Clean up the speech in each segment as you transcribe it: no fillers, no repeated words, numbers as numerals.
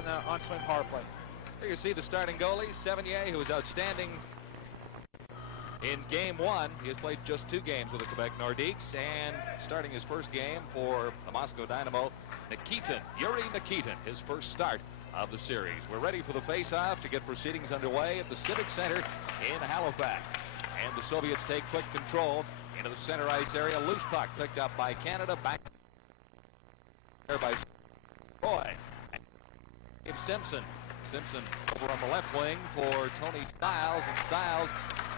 on the on-swing power play. Here you see the starting goalie, Sevigny, who was outstanding in game one. He has played just 2 games with the Quebec Nordiques, and starting his first game for the Moscow Dynamo, Yuri Nikitin, his first start of the series. We're ready for the face-off to get proceedings underway at the Civic Center in Halifax. And the Soviets take quick control into the center ice area. Loose puck picked up by Canada. Back there by Roy. Simpson. Simpson over on the left wing for Tony Stiles, and Stiles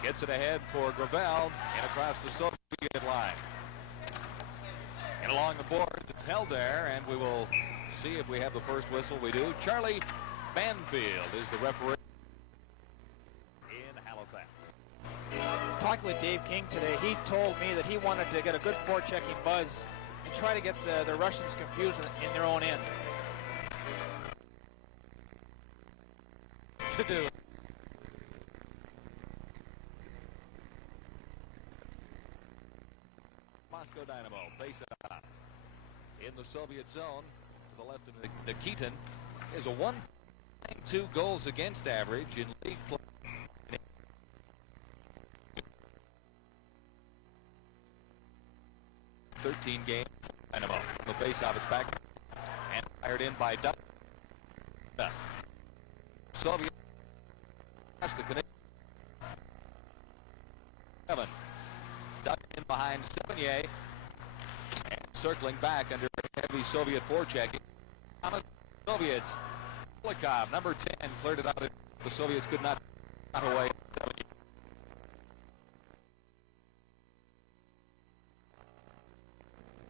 gets it ahead for Gravel and across the Soviet line. And along the boards, it's held there, and we will see if we have the first whistle. We do. Charlie Banfield is the referee in Halifax. Talking with Dave King today, he told me that he wanted to get a good forechecking buzz and try to get the Russians confused in their own end. To do. Moscow Dynamo face off in the Soviet zone to the left of Nikitin. Is a 1.2 goals against average in league play. 13 games. Dynamo. The face-off is back and fired in by Duck. Soviet. That's the Canadian. 7. Duck in behind Sevigny. And circling back under heavy Soviet forechecking. Soviets. Golikov, number 10, cleared it out. The Soviets could not get away.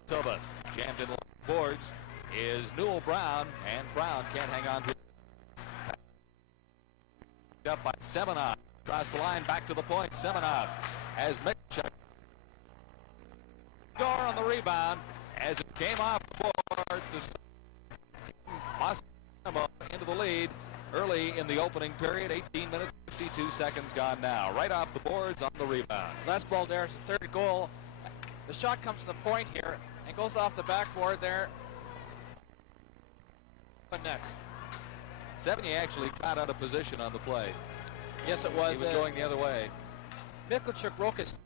Toba jammed in the boards is Newell Brown, and Brown can't hang on to it. Up by Semenov. Across the line, back to the point. Semenov has Mitchell. Score on the rebound as it came off the boards. The Moscow into the lead early in the opening period. 18 minutes, 52 seconds gone now. Right off the boards on the rebound. That's Balderas' third goal. The shot comes to the point here and goes off the backboard there. But next. Sevigny actually got out of position on the play. Yes, it was. He was going the other way. Mikkelchuk broke his.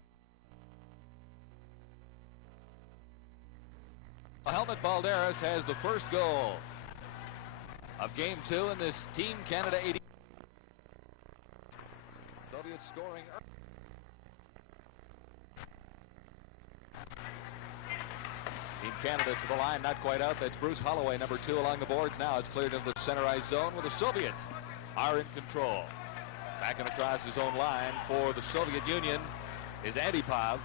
Helmut Balderas has the first goal of game 2 in this Team Canada 80. Soviets scoring. Team Canada to the line, not quite out. That's Bruce Holloway, number 2, along the boards. Now it's cleared into the center ice zone where the Soviets are in control. Back and across his own line for the Soviet Union is Antipov.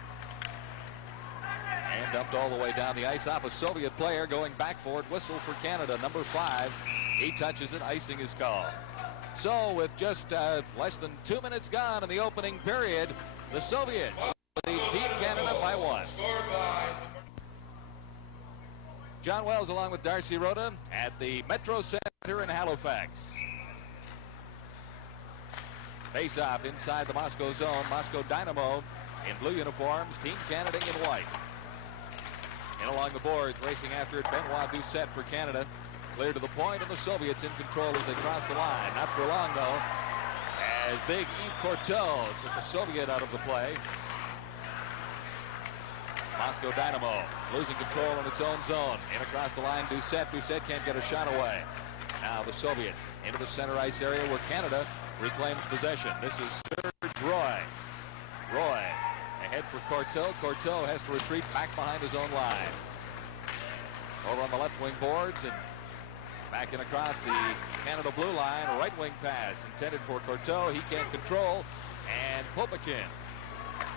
And dumped all the way down the ice off a Soviet player going back for it. Whistle for Canada, number 5. He touches it, icing is called. So with just less than 2 minutes gone in the opening period, the Soviets lead Team Canada by 1. John Wells along with Darcy Rhoda at the Metro Center in Halifax. Face-off inside the Moscow zone. Moscow Dynamo in blue uniforms. Team Canada in white. And along the boards, racing after it, Benoit Doucette for Canada. Clear to the point, and the Soviets in control as they cross the line. Not for long, though, as big Yves Courteau took the Soviet out of the play. Moscow Dynamo losing control in its own zone. In across the line, Doucette. Doucette can't get a shot away. Now the Soviets into the center ice area where Canada reclaims possession. This is Serge Roy. Roy ahead for Courteau. Courteau has to retreat back behind his own line. Over on the left wing boards and back in across the Canada blue line. A right wing pass intended for Courteau. He can't control. And Popakin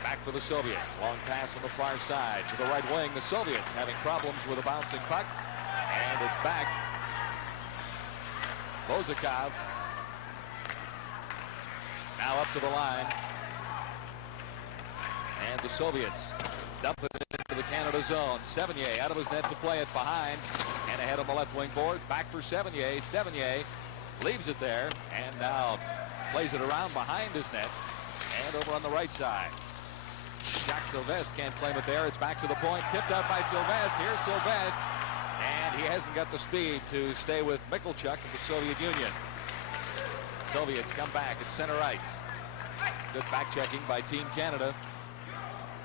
back for the Soviets. Long pass on the far side to the right wing. The Soviets having problems with a bouncing puck. And it's back. Bozakov now up to the line. And the Soviets dump it into the Canada zone. Sevigny out of his net to play it behind. And ahead on the left wing boards. Back for Sevigny. Sevigny leaves it there. And now plays it around behind his net. And over on the right side. Jacques Sylvestre can't claim it there. It's back to the point. Tipped out by Sylvestre. Here's Sylvestre. And he hasn't got the speed to stay with Michalchuk of the Soviet Union. Soviets come back at center ice. Good back checking by Team Canada.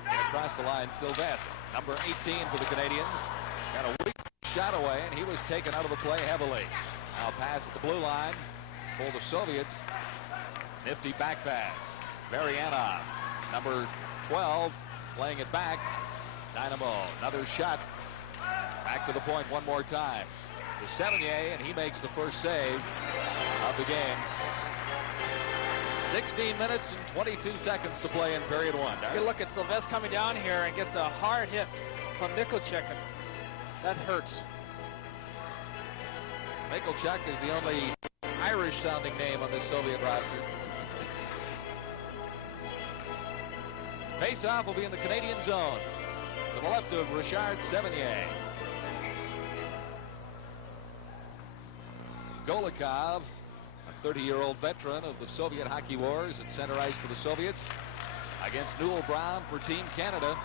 And across the line, Sylvestre, number 18 for the Canadians. Got a weak shot away, and he was taken out of the play heavily. Now pass at the blue line for the Soviets. Nifty back pass. Marianov, number 12, playing it back. Dynamo, another shot. Back to the point one more time. To Sevigny, and he makes the first save of the game. 16 minutes and 22 seconds to play in period one. You look at Sylvestre coming down here and gets a hard hit from Michalchuk, and that hurts. Michalchuk is the only Irish-sounding name on the Soviet roster. Face-off will be in the Canadian zone. To the left of Richard Sevigny. Golikov, a 30-year-old veteran of the Soviet hockey wars at center ice for the Soviets, against Newell Brown for Team Canada.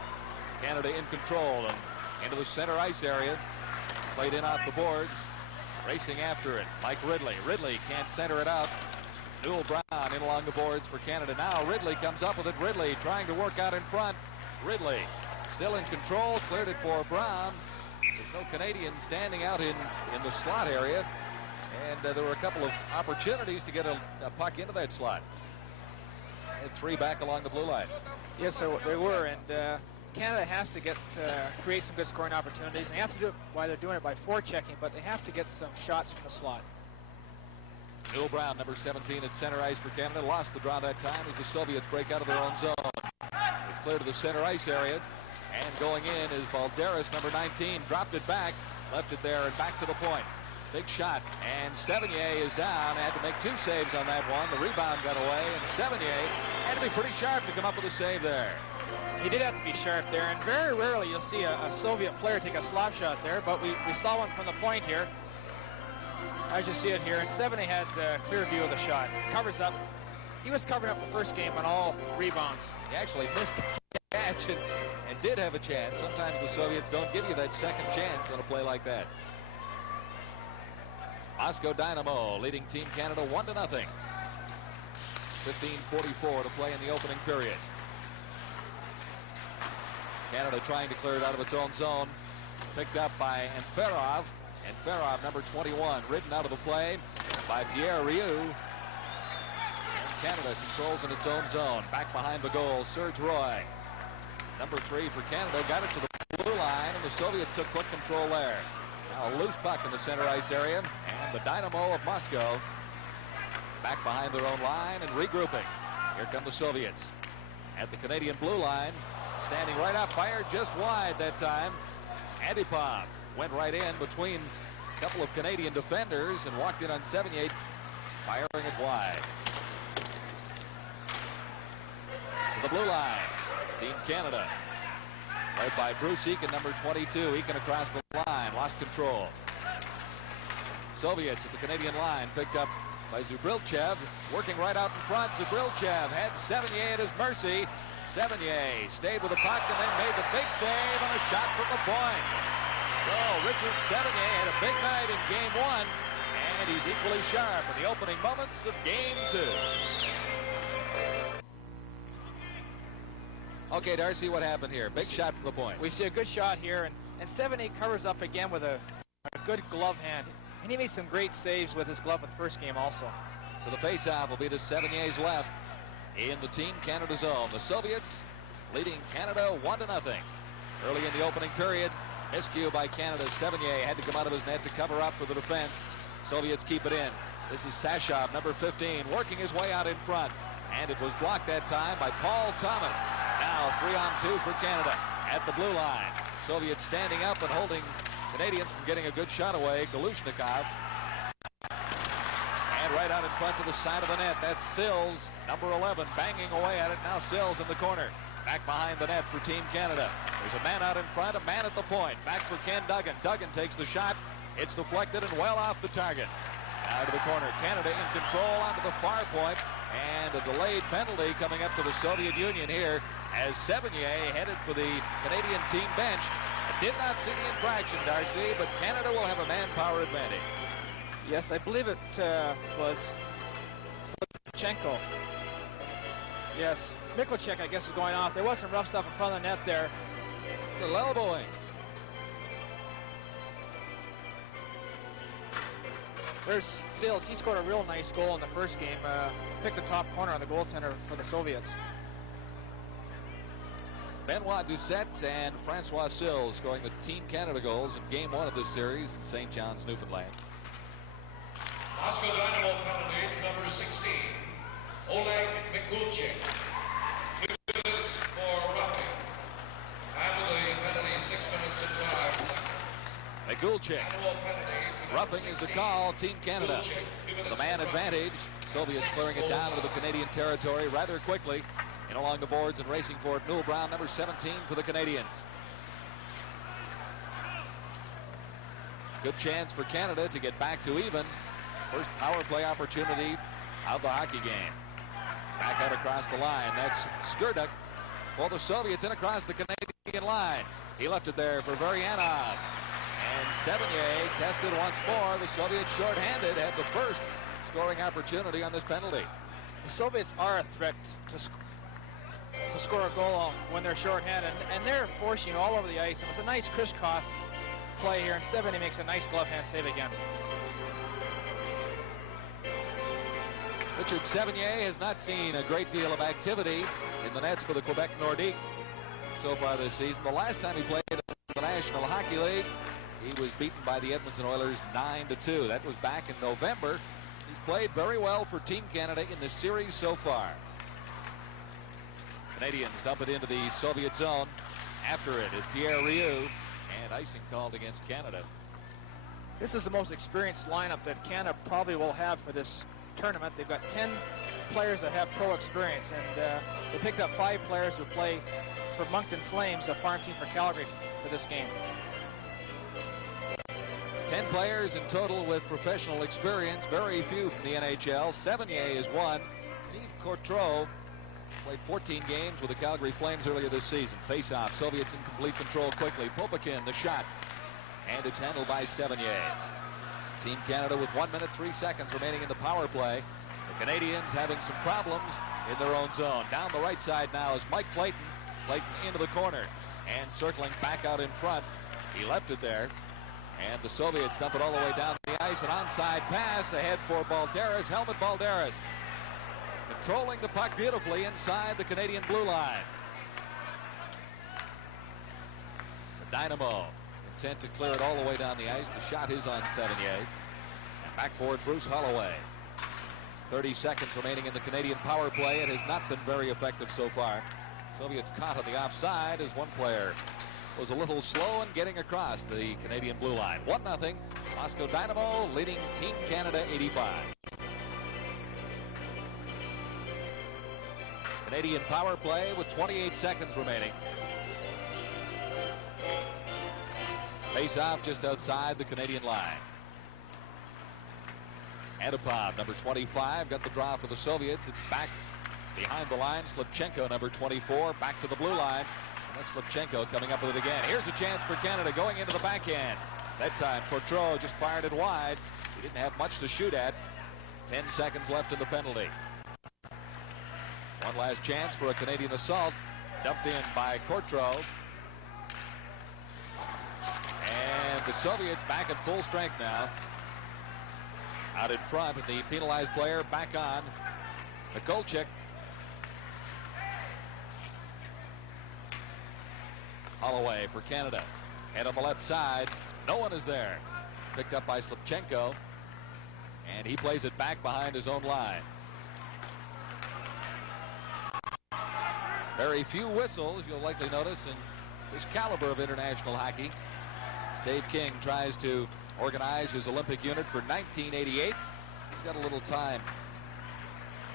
Canada in control and into the center ice area. Played in off the boards. Racing after it, Mike Ridley. Ridley can't center it out. Newell Brown in along the boards for Canada. Now Ridley comes up with it. Ridley trying to work out in front. Ridley still in control. Cleared it for Brown. There's no Canadians standing out in the slot area. And there were a couple of opportunities to get a puck into that slot. And three back along the blue line. Yes, so they were. And Canada has to create some good scoring opportunities. And they have to do it while they're doing it by forechecking, but they have to get some shots from the slot. Newell Brown, number 17 at center ice for Canada, lost the draw that time as the Soviets break out of their own zone. It's clear to the center ice area, and going in is Valderas, number 19, dropped it back, left it there, and back to the point. Big shot, and Sevigny is down. Had to make two saves on that one. The rebound got away, and Sevigny had to be pretty sharp to come up with a save there. He did have to be sharp there, and very rarely you'll see a Soviet player take a slap shot there, but we saw one from the point here. As you see it here, and Sevigny had a clear view of the shot. Covers up. He was covering up the first game on all rebounds. He actually missed the catch and did have a chance. Sometimes the Soviets don't give you that second chance on a play like that. Moscow Dynamo leading Team Canada 1-0. 15:44 to play in the opening period. Canada trying to clear it out of its own zone. Picked up by Enferov. Enferov, number 21, ridden out of the play by Pierre Rioux. And Canada controls in its own zone. Back behind the goal, Serge Roy. Number 3 for Canada, got it to the blue line, and the Soviets took quick control there. Now a loose puck in the center ice area, and the Dynamo of Moscow back behind their own line and regrouping. Here come the Soviets at the Canadian blue line, standing right up, fired just wide that time. Antipov went right in between a couple of Canadian defenders and walked in on 78, firing it wide. To the blue line, Team Canada, led by Bruce Eakin, number 22. Eakin across the line, lost control. Soviets at the Canadian line, picked up by Zubrilchev, working right out in front. Zubrilchev had Sevigny at his mercy. Sevigny stayed with the puck and then made the big save on a shot from the point. So Richard Sevigny had a big night in game one, and he's equally sharp in the opening moments of game two. Okay, Darcy, what happened here? Big shot from the point. We see a good shot here, and Sevigny covers up again with a good glove hand. And he made some great saves with his glove with the first game also. So the faceoff will be to Sevigny's left in the Team Canada zone. The Soviets leading Canada 1-0. Early in the opening period, miscue by Canada. Sevigny had to come out of his net to cover up for the defense. Soviets keep it in. This is Sashov, number 15, working his way out in front. And it was blocked that time by Paul Thomas. Now 3-on-2 for Canada at the blue line. Soviets standing up and holding Canadians from getting a good shot away. Galushnikov. And right out in front to the side of the net. That's Sills, number 11, banging away at it. Now Sills in the corner. Back behind the net for Team Canada. There's a man out in front, a man at the point. Back for Ken Duggan. Duggan takes the shot. It's deflected and well off the target. Out of the corner. Canada in control onto the far point. And a delayed penalty coming up to the Soviet Union here as Sevigny headed for the Canadian team bench. Did not see the infraction, Darcy, but Canada will have a manpower advantage. Yes, I believe it was Slipchenko. Yes, Miklicek, I guess, is going off. There was some rough stuff in front of the net there. Little elbowing. There's Sales. He scored a real nice goal in the first game. Picked the top corner on the goaltender for the Soviets. Benoit Doucette and Francois Sills scoring the Team Canada goals in Game 1 of this series in St. John's, Newfoundland. Moscow Dynamo penalty to number 16, Oleg Mikulchik. 2 minutes for roughing. Time of the penalty, 6 minutes and 5 seconds. Mikulchik. Roughing is the call. Team Canada. The man advantage. Soviets clearing it down into the Canadian territory rather quickly. And along the boards and racing for it, Newell Brown, number 17 for the Canadians. Good chance for Canada to get back to even. First power play opportunity of the hockey game. Back out across the line. That's Skurduk for the Soviets in across the Canadian line. He left it there for Varyanov. And Sevigny tested once more. The Soviets shorthanded had the first scoring opportunity on this penalty. The Soviets are a threat to score a goal when they're shorthanded, and they're forcing you all over the ice. It was a nice crisscross play here, and Sevigny makes a nice glove hand save again. Richard Sevigny has not seen a great deal of activity in the nets for the Quebec Nordique so far this season. The last time he played in the National Hockey League, he was beaten by the Edmonton Oilers 9-2. That was back in November. He's played very well for Team Canada in the series so far. Canadians dump it into the Soviet zone. After it is Pierre Rioux, and icing called against Canada. This is the most experienced lineup that Canada probably will have for this tournament. They've got 10 players that have pro experience, and they picked up 5 players who play for Moncton Flames, a farm team for Calgary, for this game. 10 players in total with professional experience, very few from the NHL. Sevigny is one. Yves Courtreau played 14 games with the Calgary Flames earlier this season. Face-off, Soviets in complete control quickly. Popakin, the shot, and it's handled by Sevigny. Team Canada with 1 minute 3 seconds remaining in the power play. The Canadians having some problems in their own zone. Down the right side now is Mike Clayton. Clayton into the corner and circling back out in front. He left it there. And the Soviets dump it all the way down the ice. An onside pass ahead for Balderas. Helmut Balderas controlling the puck beautifully inside the Canadian blue line. The Dynamo intent to clear it all the way down the ice. The shot is on Sevigny. And back forward, Bruce Holloway. 30 seconds remaining in the Canadian power play. It has not been very effective so far. Soviets caught on the offside as one player was a little slow in getting across the Canadian blue line. 1-0. Moscow Dynamo leading Team Canada 85. Canadian power play with 28 seconds remaining. Face-off just outside the Canadian line. Antipov, number 25, got the draw for the Soviets. It's back behind the line. Slipchenko, number 24, back to the blue line. And that's Slipchenko coming up with it again. Here's a chance for Canada going into the backhand. That time, Courtreau just fired it wide. He didn't have much to shoot at. 10 seconds left in the penalty. One last chance for a Canadian assault. Dumped in by Courtreau. And the Soviets back at full strength now. Out in front, and the penalized player back on. Mikulchik. Holloway for Canada. And on the left side, no one is there. Picked up by Slipchenko. And he plays it back behind his own line. Very few whistles, you'll likely notice, in this caliber of international hockey. Dave King tries to organize his Olympic unit for 1988. He's got a little time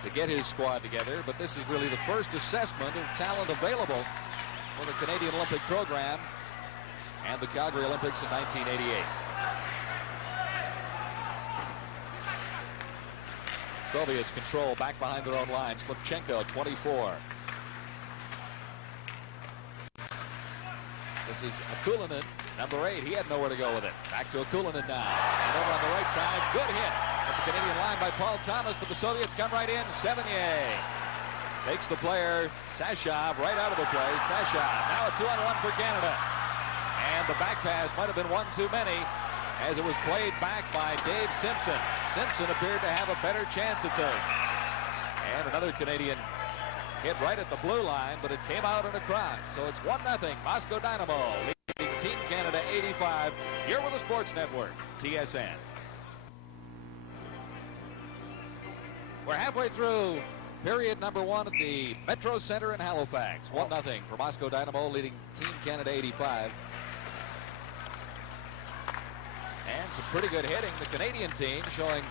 to get his squad together, but this is really the first assessment of talent available for the Canadian Olympic program and the Calgary Olympics in 1988. Soviets control back behind their own line. Slipchenko, 24. The is Akulinen, number 8. He had nowhere to go with it. Back to Akulinen now. And over on the right side, good hit at the Canadian line by Paul Thomas, but the Soviets come right in. Sevigny takes the player, Sashov, right out of the play. Sashov, now a 2-on-1 for Canada. And the back pass might have been one too many as it was played back by Dave Simpson. Simpson appeared to have a better chance at third. And another Canadian hit right at the blue line, but it came out and across. So it's 1-0 Moscow Dynamo leading Team Canada 85 here with the Sports Network, TSN. We're halfway through period number 1 at the Metro Center in Halifax. 1-0 for Moscow Dynamo leading Team Canada 85. And some pretty good hitting. The Canadian team showing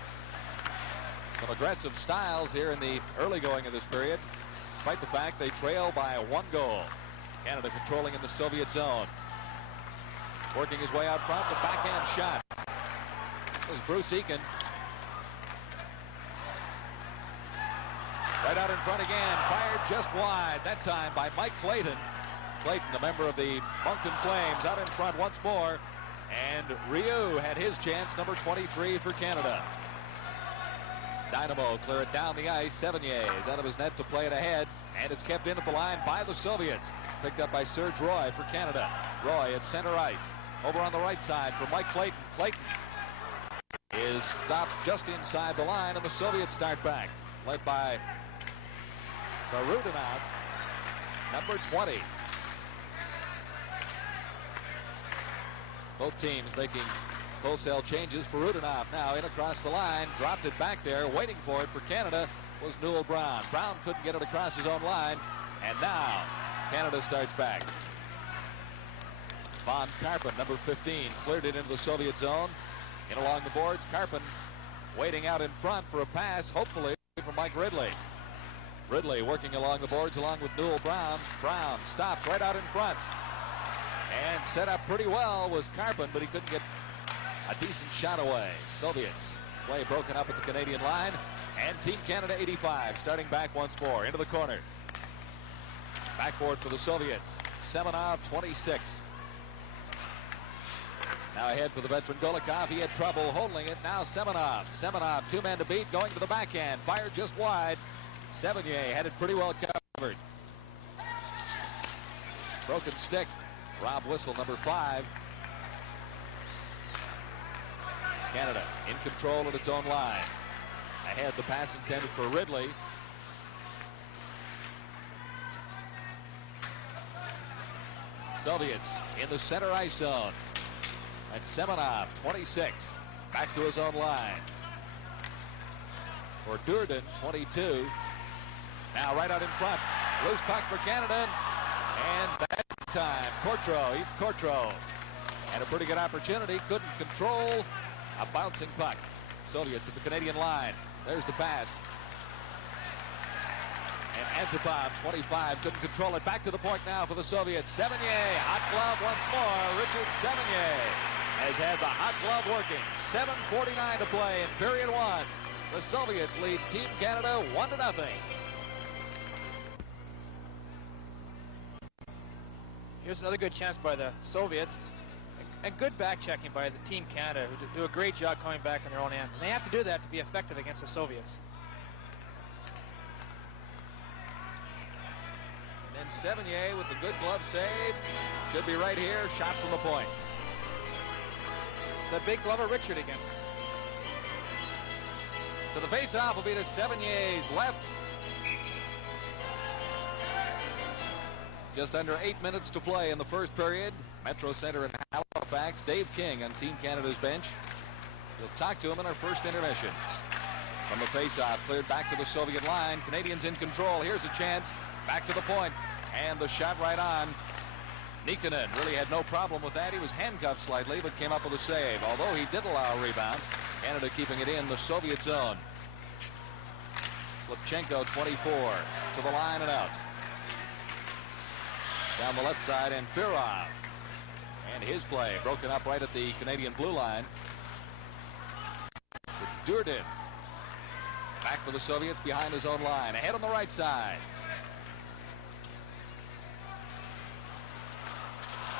some aggressive styles here in the early going of this period, despite the fact they trail by 1 goal. Canada controlling in the Soviet zone. Working his way out front, the backhand shot. This is Bruce Eakin. Right out in front again, fired just wide, that time by Mike Clayton. Clayton, the member of the Moncton Flames, out in front once more. And Ryu had his chance, number 23 for Canada. Dynamo clear it down the ice. Sevigny is out of his net to play it ahead, and it's kept in at the line by the Soviets. Picked up by Serge Roy for Canada. Roy at center ice. Over on the right side for Mike Clayton. Clayton is stopped just inside the line, and the Soviets start back. Led by Varudinov, number 20. Both teams making wholesale changes. For Varudinov now in across the line, dropped it back there, waiting for it for Canada was Newell Brown. Brown couldn't get it across his own line, and now Canada starts back. Von Karpen, number 15, cleared it into the Soviet zone. In along the boards, Karpen waiting out in front for a pass, hopefully from Mike Ridley. Ridley working along the boards along with Newell Brown. Brown stops right out in front. And set up pretty well was Karpen, but he couldn't get a decent shot away. Soviets play broken up at the Canadian line. And Team Canada 85 starting back once more into the corner. Back forward for the Soviets. Semenov 26. Now ahead for the veteran Golikov. He had trouble holding it. Now Semenov. Semenov, 2 men to beat, going to the backhand. Fired just wide. Sevigny had it pretty well covered. Broken stick. Rob Whistle, number 5. Canada in control of its own line. Ahead, the pass intended for Ridley. Soviets in the center ice zone. And Semenov, 26, back to his own line. For Durden, 22. Now right out in front. Loose puck for Canada. And that time, Courtreau, Yves Courtreau. And a pretty good opportunity. Couldn't control a bouncing puck. Soviets at the Canadian line. There's the pass. And Antipov, 25, couldn't control it. Back to the point now for the Soviets. Sevigny, hot glove once more. Richard Sevigny has had the hot glove working. 7:49 to play in period 1. The Soviets lead Team Canada 1-0. Here's another good chance by the Soviets. And good back checking by the Team Canada, who do a great job coming back on their own end. And they have to do that to be effective against the Soviets. And then Sevigny with the good glove save. Should be right here. Shot from the point. It's that big glover Richard again. So the face-off will be to Sevigny's left. Just under 8 minutes to play in the first period. Metro Center in Halifax. Dave King on Team Canada's bench. We'll talk to him in our first intermission. From the face-off, cleared back to the Soviet line. Canadians in control. Here's a chance. Back to the point. And the shot right on. Nikkanen really had no problem with that. He was handcuffed slightly, but came up with a save. Although he did allow a rebound. Canada keeping it in the Soviet zone. Slipchenko, 24, to the line and out. Down the left side, and Firov. And his play broken up right at the Canadian blue line. It's Durden. Back for the Soviets behind his own line. Ahead on the right side.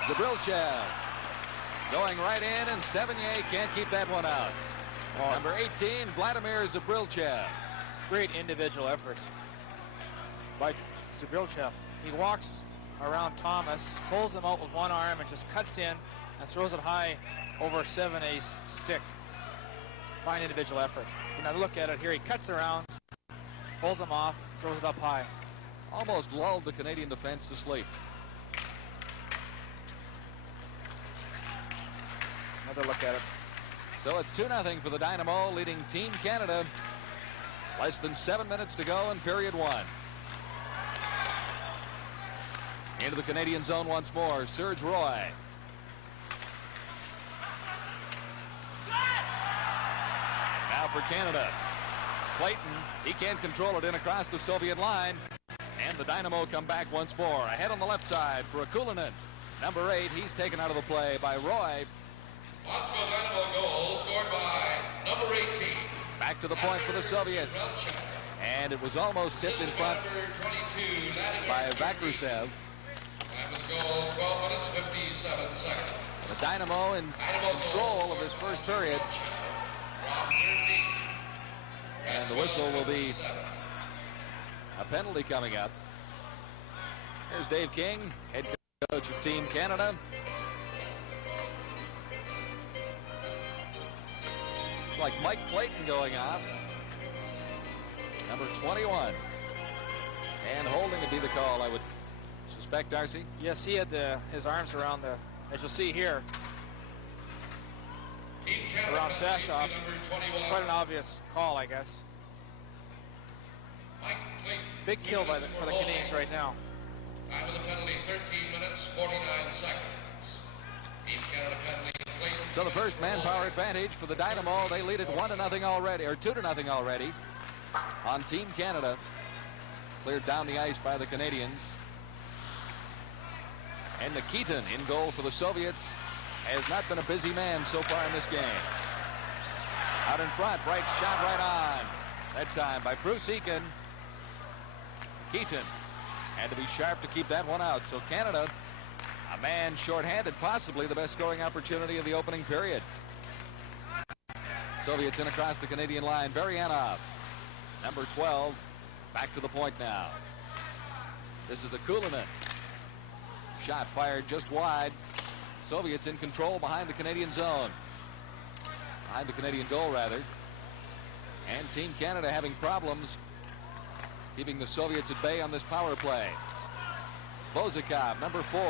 Zabrilchev going right in, and Sevigny can't keep that one out. Number 18, Vladimir Zabrilchev. Great individual effort by Zabrilchev. He walks around Thomas, pulls him out with one arm, and just cuts in and throws it high over Sevigny's stick. Fine individual effort. Now look at it here. He cuts around, pulls him off, throws it up high. Almost lulled the Canadian defense to sleep. Another look at it. So it's 2-0 for the Dynamo, leading Team Canada. Less than 7 minutes to go in period one. Into the Canadian zone once more, Serge Roy. Now for Canada. Clayton, he can't control it in across the Soviet line. And the Dynamo come back once more. Ahead on the left side for Akulinen. Number 8, he's taken out of the play by Roy. Moscow Dynamo goal scored by number 18. Back to the point for the Soviets. And it was almost tipped in front by Vakrusev. Time of the goal, 12 minutes, 57 seconds. The Dynamo in control of this first period. And the whistle will be a penalty coming up. Here's Dave King, head coach of Team Canada. It's like Mike Clayton going off. Number 21. And holding to be the call, I would suspect, Darcy. Yes, he had his arms around as you'll see here, around Sashov. Quite an obvious call, I guess. Big kill for the Canadians right now. Time of the penalty, 13 minutes, 49 seconds. Team Canada penalty. So the first manpower advantage for the Dynamo. They lead it 1-0 already, or 2-0 already on Team Canada. Cleared down the ice by the Canadians. And Nikitin in goal for the Soviets. Has not been a busy man so far in this game. Out in front, right shot right on. That time by Bruce Eakin. Keaton had to be sharp to keep that one out. So Canada, a man shorthanded, possibly the best scoring opportunity of the opening period. Soviets in across the Canadian line. Varianov, number 12, back to the point now. This is Akulinen. Shot fired just wide. Soviets in control behind the Canadian zone. Behind the Canadian goal, rather. And Team Canada having problems keeping the Soviets at bay on this power play. Bozikov, number 4,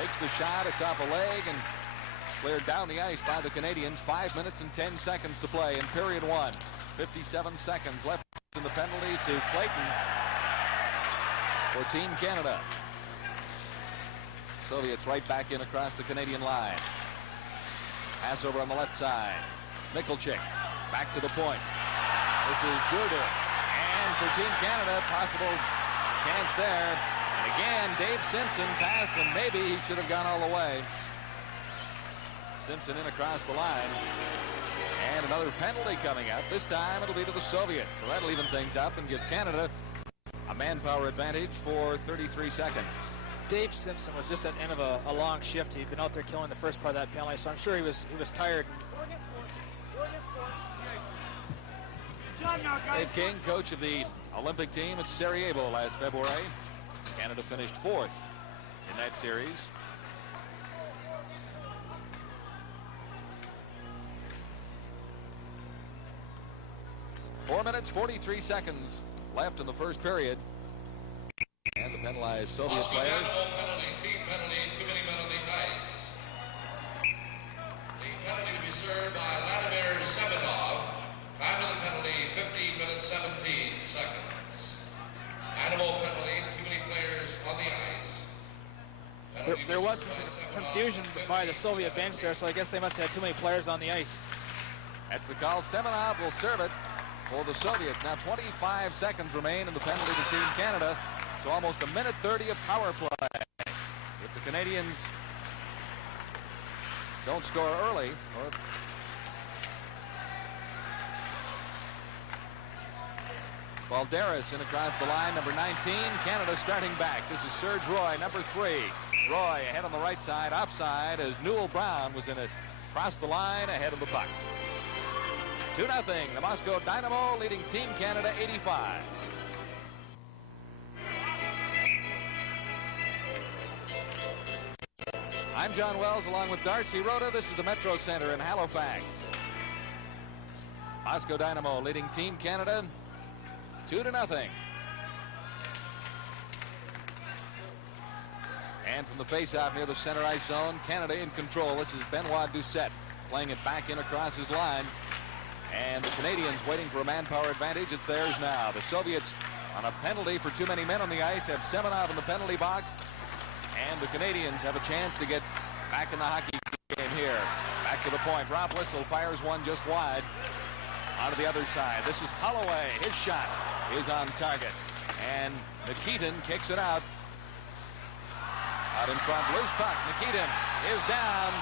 takes the shot. It's off a leg and cleared down the ice by the Canadians. 5 minutes and 10 seconds to play in period one. 57 seconds left in the penalty to Clayton for Team Canada. Soviets right back in across the Canadian line. Pass over on the left side. Mikulchik back to the point. This is Durden. And for Team Canada, possible chance there. And again, Dave Simpson passed, and maybe he should have gone all the way. Simpson in across the line. And another penalty coming up. This time it'll be to the Soviets. So that'll even things up and give Canada a manpower advantage for 33 seconds. Dave Simpson was just at the end of a long shift. He'd been out there killing the first part of that penalty, so I'm sure he was tired. Dave King, coach of the Olympic team at Sarajevo last February. Canada finished 4th in that series. Four minutes, 43 seconds left in the first period. And the penalized Soviet Moscow player. Dynamo penalty, team penalty, too many men on the ice. The penalty to be served by Vladimir Semenov. Time of the penalty, 15 minutes, 17 seconds. Dynamo penalty, too many players on the ice. There was some confusion by the Soviet bench there, so I guess they must have had too many players on the ice. That's the call. Semenov will serve it for the Soviets. Now 25 seconds remain in the penalty to Team Canada. So almost a minute 30 of power play. If the Canadians don't score early, Balderas in across the line, number 19. Canada starting back. This is Serge Roy, number 3. Roy ahead on the right side, offside, as Newell Brown was in it. Across the line, ahead of the puck. 2-0. The Moscow Dynamo leading Team Canada 85. I'm John Wells along with Darcy Rhoda. This is the Metro Center in Halifax. Moscow Dynamo leading Team Canada 2-0. And from the face-off near the center ice zone, Canada in control. This is Benoit Doucette playing it back in across his line. And the Canadians waiting for a manpower advantage. It's theirs now. The Soviets on a penalty for too many men on the ice have Semenov in the penalty box. And the Canadians have a chance to get back in the hockey game here. Back to the point. Rob Whistle fires one just wide. Onto the other side. This is Holloway. His shot is on target. And Nikitin kicks it out. Out in front. Loose puck. Nikitin is down.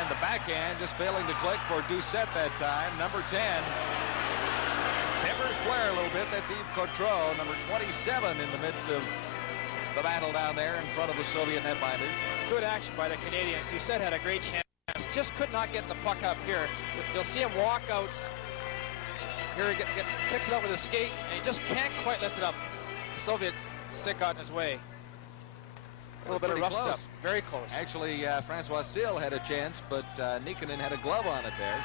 And the backhand just failing to click for Doucette that time. Number 10. Timbers flare a little bit. That's Yves Coutreau, number 27 in the midst of the battle down there in front of the Soviet netminder. Good action by the Canadians. Doucette had a great chance. Just could not get the puck up here. You'll see him walk out. Here he kicks it up with his skate, and he just can't quite lift it up. The Soviet stick got in his way. A little bit of rough stuff. Very close. Actually, Francois Seal had a chance, but Nikkanen had a glove on it there.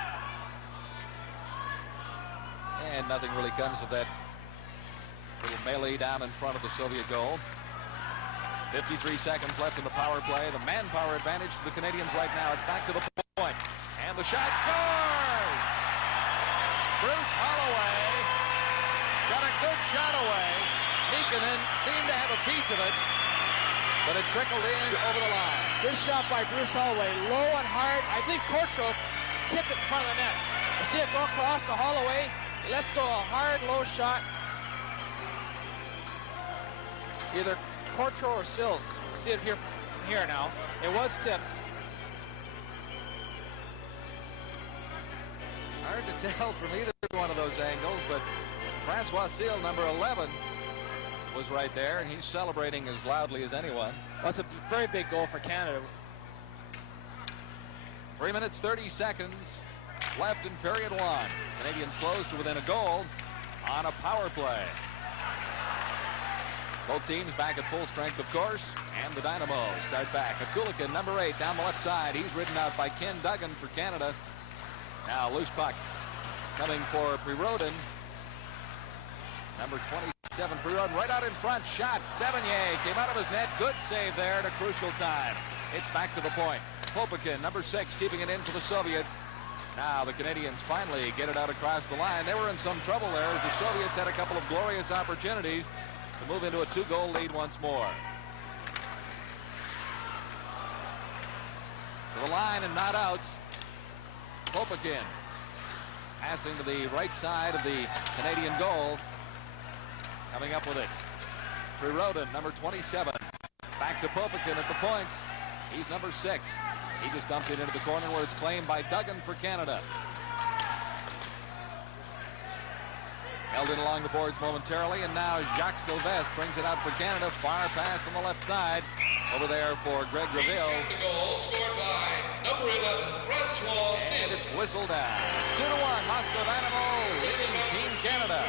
And nothing really comes of that little melee down in front of the Soviet goal. 53 seconds left in the power play. The manpower advantage to the Canadians right now. It's back to the point. And the shot scores! Bruce Holloway got a good shot away. Nikkanen seemed to have a piece of it, but it trickled in over the line. Good shot by Bruce Holloway. Low and hard. I believe Coutreau tipped it in front of the net. You see it go across to Holloway. Let's go a hard, low shot. Either Coutreau or Sills. See it here from here now. It was tipped. Hard to tell from either one of those angles, but Francois Seal, number 11, was right there, and he's celebrating as loudly as anyone. Well, it's a very big goal for Canada. 3 minutes, 30 seconds left in period 1. Canadians close to within a goal on a power play. Both teams back at full strength, of course, and the Dynamo start back. Akulikin, number 8, down the left side. He's ridden out by Ken Duggan for Canada. Now loose puck coming for Prirodin. Number 27, Prirodin right out in front. Shot, Sevigny came out of his net. Good save there at a crucial time. It's back to the point. Popikin, number 6, keeping it in for the Soviets. Now the Canadians finally get it out across the line. They were in some trouble there as the Soviets had a couple of glorious opportunities to move into a 2-goal lead once more. To the line and not out. Popikin passing to the right side of the Canadian goal. Coming up with it. Prirodin, number 27. Back to Popikin at the points. He's number 6. He just dumped it into the corner where it's claimed by Duggan for Canada. Held in along the boards momentarily, and now Jacques Sylvestre brings it out for Canada. Far pass on the left side. Over there for Greg Reville. The goal scored by number 11, Francois Seal. And it's whistled down. It's 2-1. Moscow Dynamo leading Team Canada.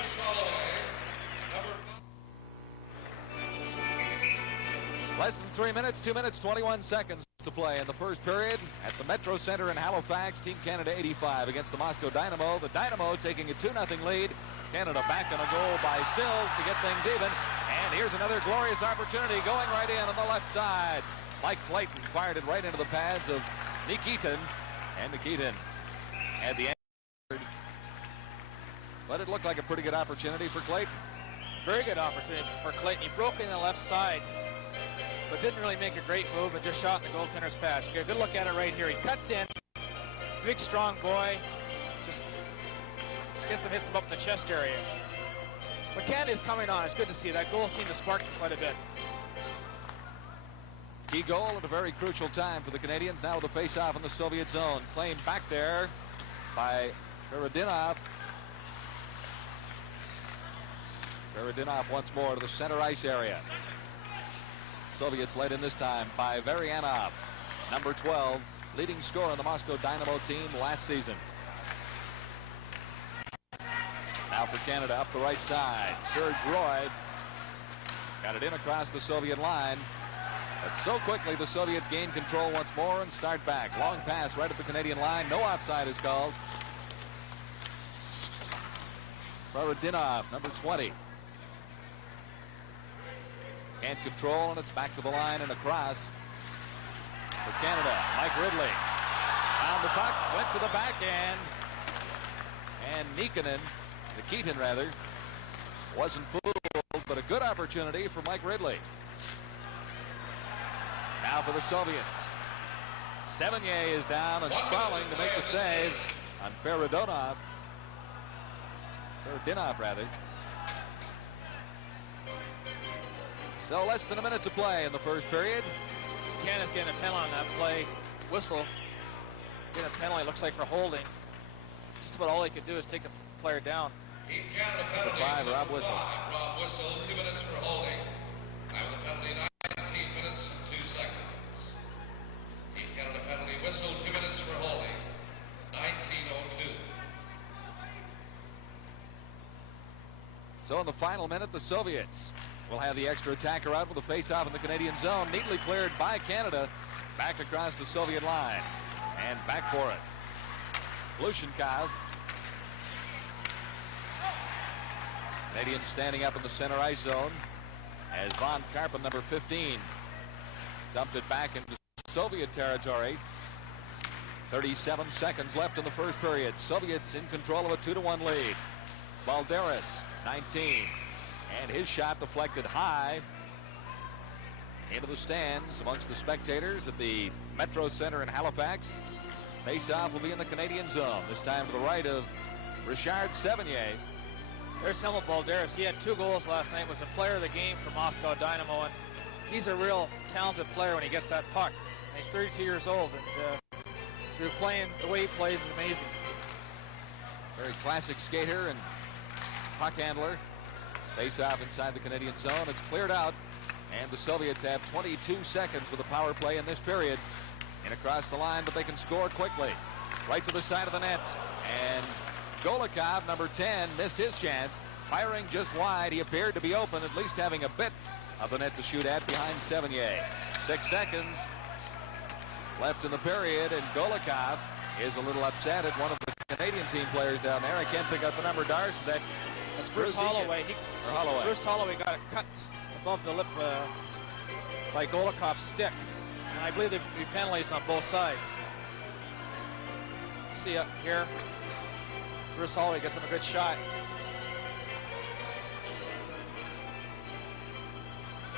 Less than 3 minutes, 2 minutes, 21 seconds to play in the first period at the Metro Center in Halifax. Team Canada 85 against the Moscow Dynamo. The Dynamo taking a 2-0 lead. Canada back on a goal by Sills to get things even. And here's another glorious opportunity going right in on the left side. Mike Clayton fired it right into the pads of Nikitin. And Nikitin had the answer. But it looked like a pretty good opportunity for Clayton. Very good opportunity for Clayton. He broke in the left side, but didn't really make a great move and just shot in the goaltender's pass. Get a good look at it right here. He cuts in. Big, strong boy. Just hits him up in the chest area. But Canada's coming on. It's good to see. That goal seemed to spark him quite a bit. Key goal at a very crucial time for the Canadians. Now with a face-off in the Soviet zone. Claimed back there by Peredinov. Ferodinov once more to the center ice area. Soviets led in this time by Varianov, number 12, leading scorer on the Moscow Dynamo team last season. Now for Canada up the right side. Serge Roy got it in across the Soviet line. But so quickly the Soviets gain control once more and start back. Long pass right at the Canadian line. No offside is called. Ferodinov, number 20. Can't control, and it's back to the line and across. For Canada, Mike Ridley found the puck, went to the backhand, and Nikitin rather, wasn't fooled, but a good opportunity for Mike Ridley. Now for the Soviets. Sevigny is down and sprawling to make the save on Ferodinov. So less than a minute to play in the first period. Canada's getting a penalty on that play. Whistle. Getting a penalty, looks like, for holding. Just about all they could do is take the player down. Team Canada penalty. 5, Rob Whistle. Rob Whistle, 2 minutes for holding. Time of the penalty, 19 minutes and 2 seconds. Team Canada penalty whistle, 2 minutes for holding. 19:02. So in the final minute, the Soviets will have the extra attacker out with a face-off in the Canadian zone. Neatly cleared by Canada. Back across the Soviet line. And back for it. Glushenkov. Canadians standing up in the center ice zone as Von Karpen, number 15, dumped it back into Soviet territory. 37 seconds left in the first period. Soviets in control of a 2-1 lead. Balderas, 19. And his shot deflected high into the stands amongst the spectators at the Metro Center in Halifax. Face-off will be in the Canadian zone, this time to the right of Richard Sevigny. There's Samuel Balderas. He had 2 goals last night, was a player of the game for Moscow Dynamo, and he's a real talented player when he gets that puck. And he's 32 years old, and to be playing the way he plays is amazing. Very classic skater and puck handler. Face-off inside the Canadian zone. It's cleared out, and the Soviets have 22 seconds with a power play in this period. And across the line, but they can score quickly. Right to the side of the net, and Golikov, number 10, missed his chance. Firing just wide. He appeared to be open, at least having a bit of the net to shoot at behind Sevigny. 6 seconds left in the period, and Golikov is a little upset at one of the Canadian team players down there. I can't pick out the number, Darce. That's Bruce Holloway. Bruce Holloway got a cut above the lip by Golikov's stick. And I believe there'll be penalties on both sides. See up here, Bruce Holloway gets him a good shot.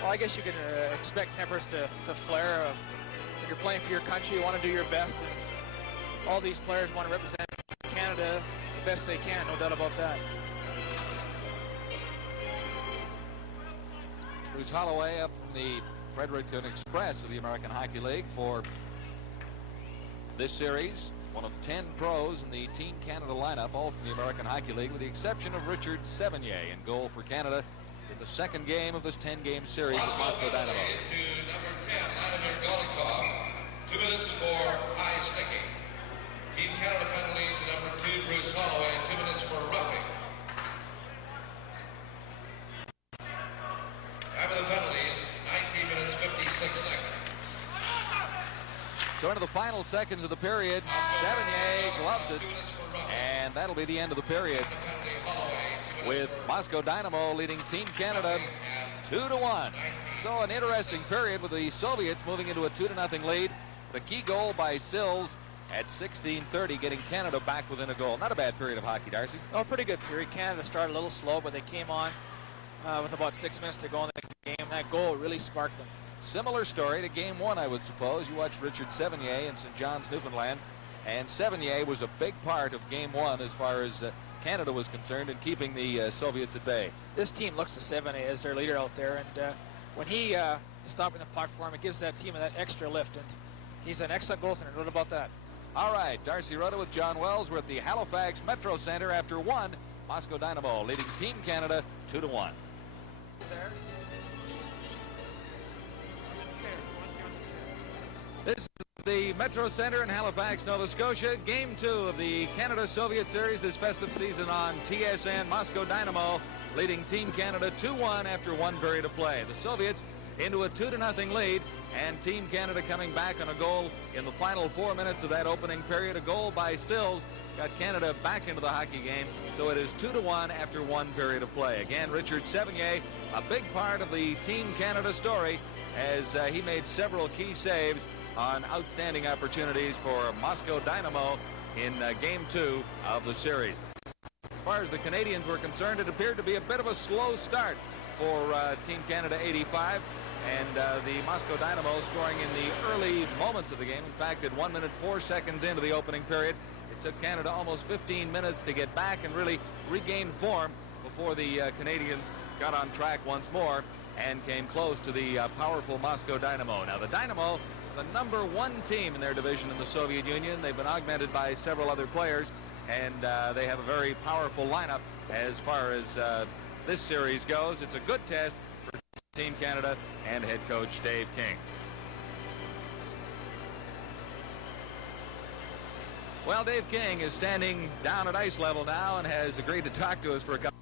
Well, I guess you can expect tempers to flare. When you're playing for your country, you want to do your best, and all these players want to represent Canada the best they can, no doubt about that. Bruce Holloway up from the Fredericton Express of the American Hockey League for this series. One of 10 pros in the Team Canada lineup, all from the American Hockey League, with the exception of Richard Sevigny in goal for Canada in the second game of this 10-game series with Moscow Dynamo. To number 10, Vladimir Golikov. 2 minutes for high sticking. Team Canada penalty to number 2, Bruce Holloway. 2 minutes for roughing. After the penalties, 19 minutes, 56 seconds. So into the final seconds of the period, Sevigny gloves it, and that'll be the end of the period, with Moscow Dynamo leading Team Canada 2-1. So an interesting period with the Soviets moving into a 2-0 lead. The key goal by Sills at 16:30, getting Canada back within a goal. Not a bad period of hockey, Darcy. Oh, pretty good period. Canada started a little slow, but they came on with about 6 minutes to go in the game. That goal really sparked them. Similar story to Game 1, I would suppose. You watched Richard Sevigny in St. John's, Newfoundland, and Sevigny was a big part of Game 1 as far as Canada was concerned in keeping the Soviets at bay. This team looks to Sevigny as their leader out there, and when he is stopping the puck for him, it gives that team that extra lift, and he's an excellent goaltender. What about that? All right, Darcy Rhoda with John Wells. We're at the Halifax Metro Center after 1. Moscow Dynamo leading Team Canada 2-1. This is the Metro Center in Halifax, Nova Scotia. Game 2 of the Canada-Soviet Series this festive season on TSN. Moscow Dynamo leading Team Canada 2-1 after 1 period of play. The Soviets into a 2-0 lead, and Team Canada coming back on a goal in the final 4 minutes of that opening period. A goal by Sills got Canada back into the hockey game, so it is 2-1 after 1 period of play. Again, Richard Sevigny, a big part of the Team Canada story, as he made several key saves on outstanding opportunities for Moscow Dynamo in Game 2 of the series. As far as the Canadians were concerned, it appeared to be a bit of a slow start for Team Canada 85, and the Moscow Dynamo scoring in the early moments of the game. In fact, at 1 minute 4 seconds into the opening period, it took Canada almost 15 minutes to get back and really regain form before the Canadians got on track once more and came close to the powerful Moscow Dynamo. Now, the Dynamo, the #1 team in their division in the Soviet Union. They've been augmented by several other players, and they have a very powerful lineup as far as this series goes. It's a good test for Team Canada and head coach Dave King. Well, Dave King is standing down at ice level now and has agreed to talk to us for a couple.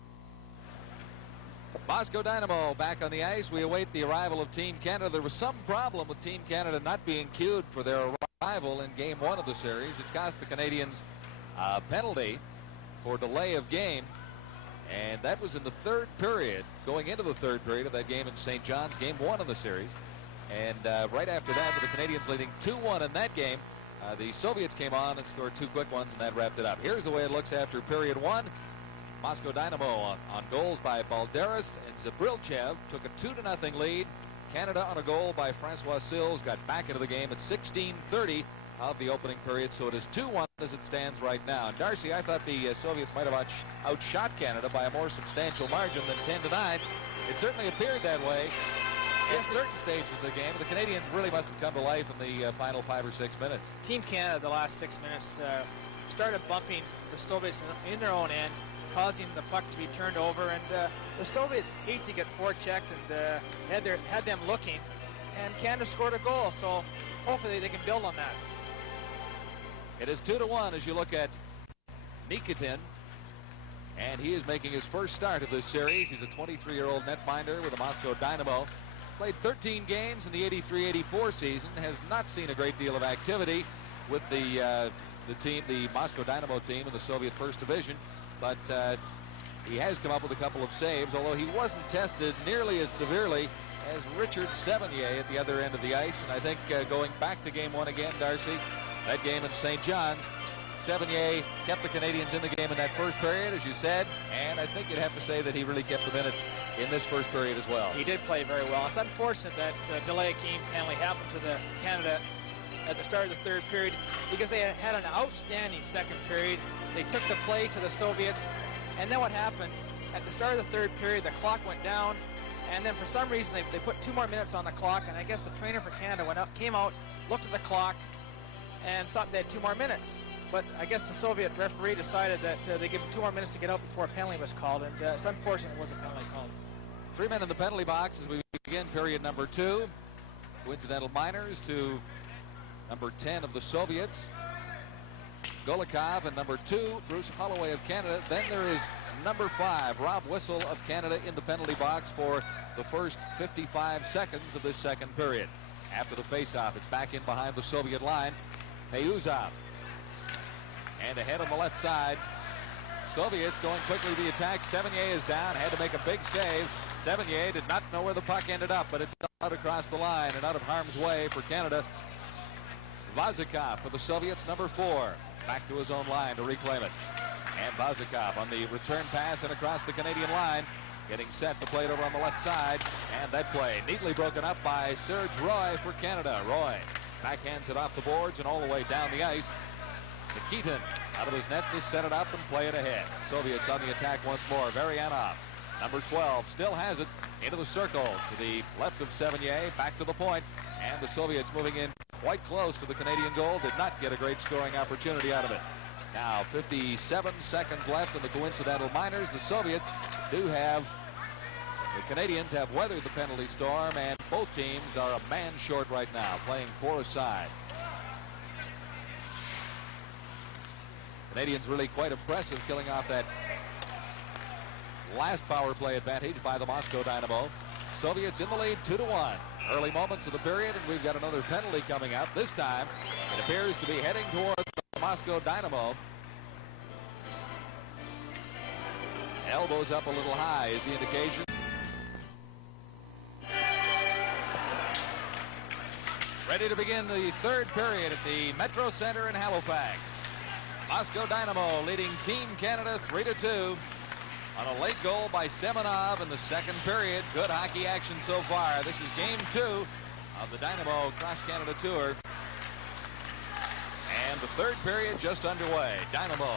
Moscow Dynamo back on the ice. We await the arrival of Team Canada. There was some problem with Team Canada not being cued for their arrival in Game 1 of the series. It cost the Canadians a penalty for delay of game, and that was in the 3rd period, going into the 3rd period of that game in St. John's, Game 1 of the series. And right after that, with the Canadians leading 2-1 in that game, the Soviets came on and scored 2 quick ones, and that wrapped it up. Here's the way it looks after period 1. Moscow Dynamo on goals by Balderas and Zabrilchev took a 2-0 lead. Canada on a goal by Francois Sills got back into the game at 16:30 of the opening period, so it is 2-1 as it stands right now. And Darcy, I thought the Soviets might have outshot Canada by a more substantial margin than 10-9. It certainly appeared that way at certain stages of the game. The Canadians really must have come to life in the final 5 or 6 minutes. Team Canada, the last 6 minutes, started bumping the Soviets in their own end, causing the puck to be turned over, and the Soviets hate to get forechecked, and had them looking, and Canada scored a goal, so hopefully they can build on that. It is 2-1 as you look at Nikitin, and he is making his first start of this series. He's a 23-year-old netminder with the Moscow Dynamo. Played 13 games in the 83-84 season, has not seen a great deal of activity with the team, the Moscow Dynamo team in the Soviet First Division, but he has come up with a couple of saves, although he wasn't tested nearly as severely as Richard Sevigny at the other end of the ice. And I think going back to Game 1 again, Darcy, that game in St. John's, Sevigny kept the Canadians in the game in that first period, as you said, and I think you'd have to say that he really kept them in it in this first period as well. He did play very well. It's unfortunate that delay of game penalty happened to the Canada at the start of the 3rd period, because they had an outstanding 2nd period. They took the play to the Soviets, and then what happened at the start of the 3rd period, the clock went down, and then for some reason they put 2 more minutes on the clock, and I guess the trainer for Canada came out, looked at the clock, and thought they had 2 more minutes. But I guess the Soviet referee decided that they give him 2 more minutes to get out before a penalty was called, and it's unfortunate it was a penalty called. 3 men in the penalty box as we begin period number 2. Coincidental minors to number 10 of the Soviets, Golikov, and number 2, Bruce Holloway of Canada. Then there is number 5, Rob Whistle of Canada, in the penalty box for the first 55 seconds of this 2nd period. After the faceoff, it's back in behind the Soviet line. Mayuzov. And ahead on the left side, Soviets going quickly to the attack. Sevigny is down, had to make a big save. Sevigny did not know where the puck ended up, but it's out across the line and out of harm's way for Canada. Vazikov for the Soviets, number 4, back to his own line to reclaim it. And Vazikov on the return pass and across the Canadian line, getting set to play it over on the left side. And that play neatly broken up by Serge Roy for Canada. Roy backhands it off the boards and all the way down the ice. Nikitin out of his net to set it up and play it ahead. Soviets on the attack once more. Varianov, number 12, still has it into the circle to the left of Sevigny, back to the point, and the Soviets moving in quite close to the Canadian goal. Did not get a great scoring opportunity out of it. Now 57 seconds left in the coincidental minors. The Soviets do have The Canadians have weathered the penalty storm, and both teams are a man short right now, playing 4 aside. Canadians really quite impressive, killing off that last power play advantage by the Moscow Dynamo. Soviets in the lead 2-1. Early moments of the period, and we've got another penalty coming up. This time, it appears to be heading toward the Moscow Dynamo. Elbows up a little high is the indication. Ready to begin the third period at the Metro Center in Halifax. Moscow Dynamo leading Team Canada 3-2 on a late goal by Semenov in the second period. Good hockey action so far. This is game 2 of the Dynamo Cross-Canada Tour. And the third period just underway. Dynamo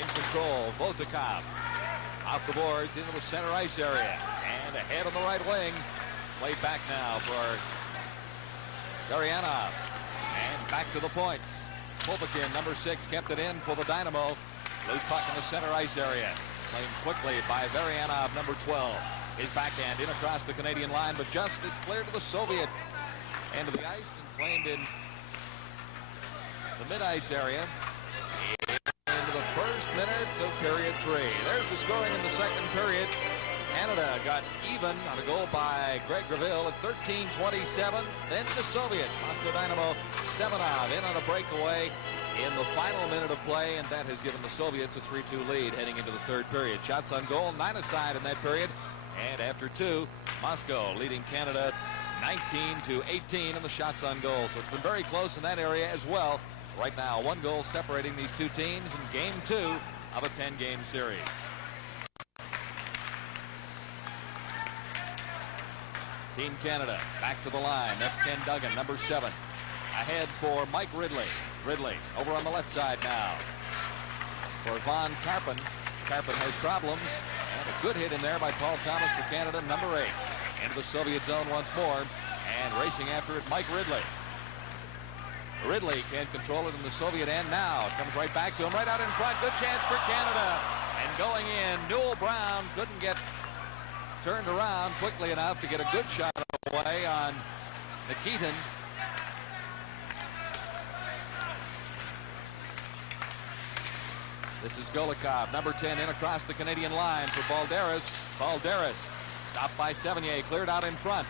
in control. Vozikov off the boards into the center ice area. And ahead on the right wing. Played back now for Gurianov. And back to the points. Popokin, number 6, kept it in for the Dynamo. Loose puck in the center ice area. Played quickly by Varianov, number 12. His backhand in across the Canadian line, but just it's cleared to the Soviet end of the ice and claimed in the mid-ice area into the first minutes of period 3. There's the scoring in the second period. Canada got even on a goal by Greg Greville at 13:27. Then the Soviets, Moscow Dynamo, Semenov in on a breakaway in the final minute of play, and that has given the Soviets a 3-2 lead heading into the third period. Shots on goal, 9 aside in that period. And after 2, Moscow leading Canada 19-18 in the shots on goal. So it's been very close in that area as well. Right now, 1 goal separating these two teams in game 2 of a 10-game series. Team Canada back to the line. That's Ken Duggan, number 7. Ahead for Mike Ridley. Ridley over on the left side now for Von Karpen. Karpen has problems. And a good hit in there by Paul Thomas for Canada, number 8. Into the Soviet zone once more. And racing after it, Mike Ridley. Ridley can't control it in the Soviet end now. It comes right back to him, right out in front. Good chance for Canada. And going in, Newell Brown couldn't get turned around quickly enough to get a good shot away on Nikitin. This is Golikov, number 10, in across the Canadian line for Balderas. Balderas stopped by Sevigny, cleared out in front.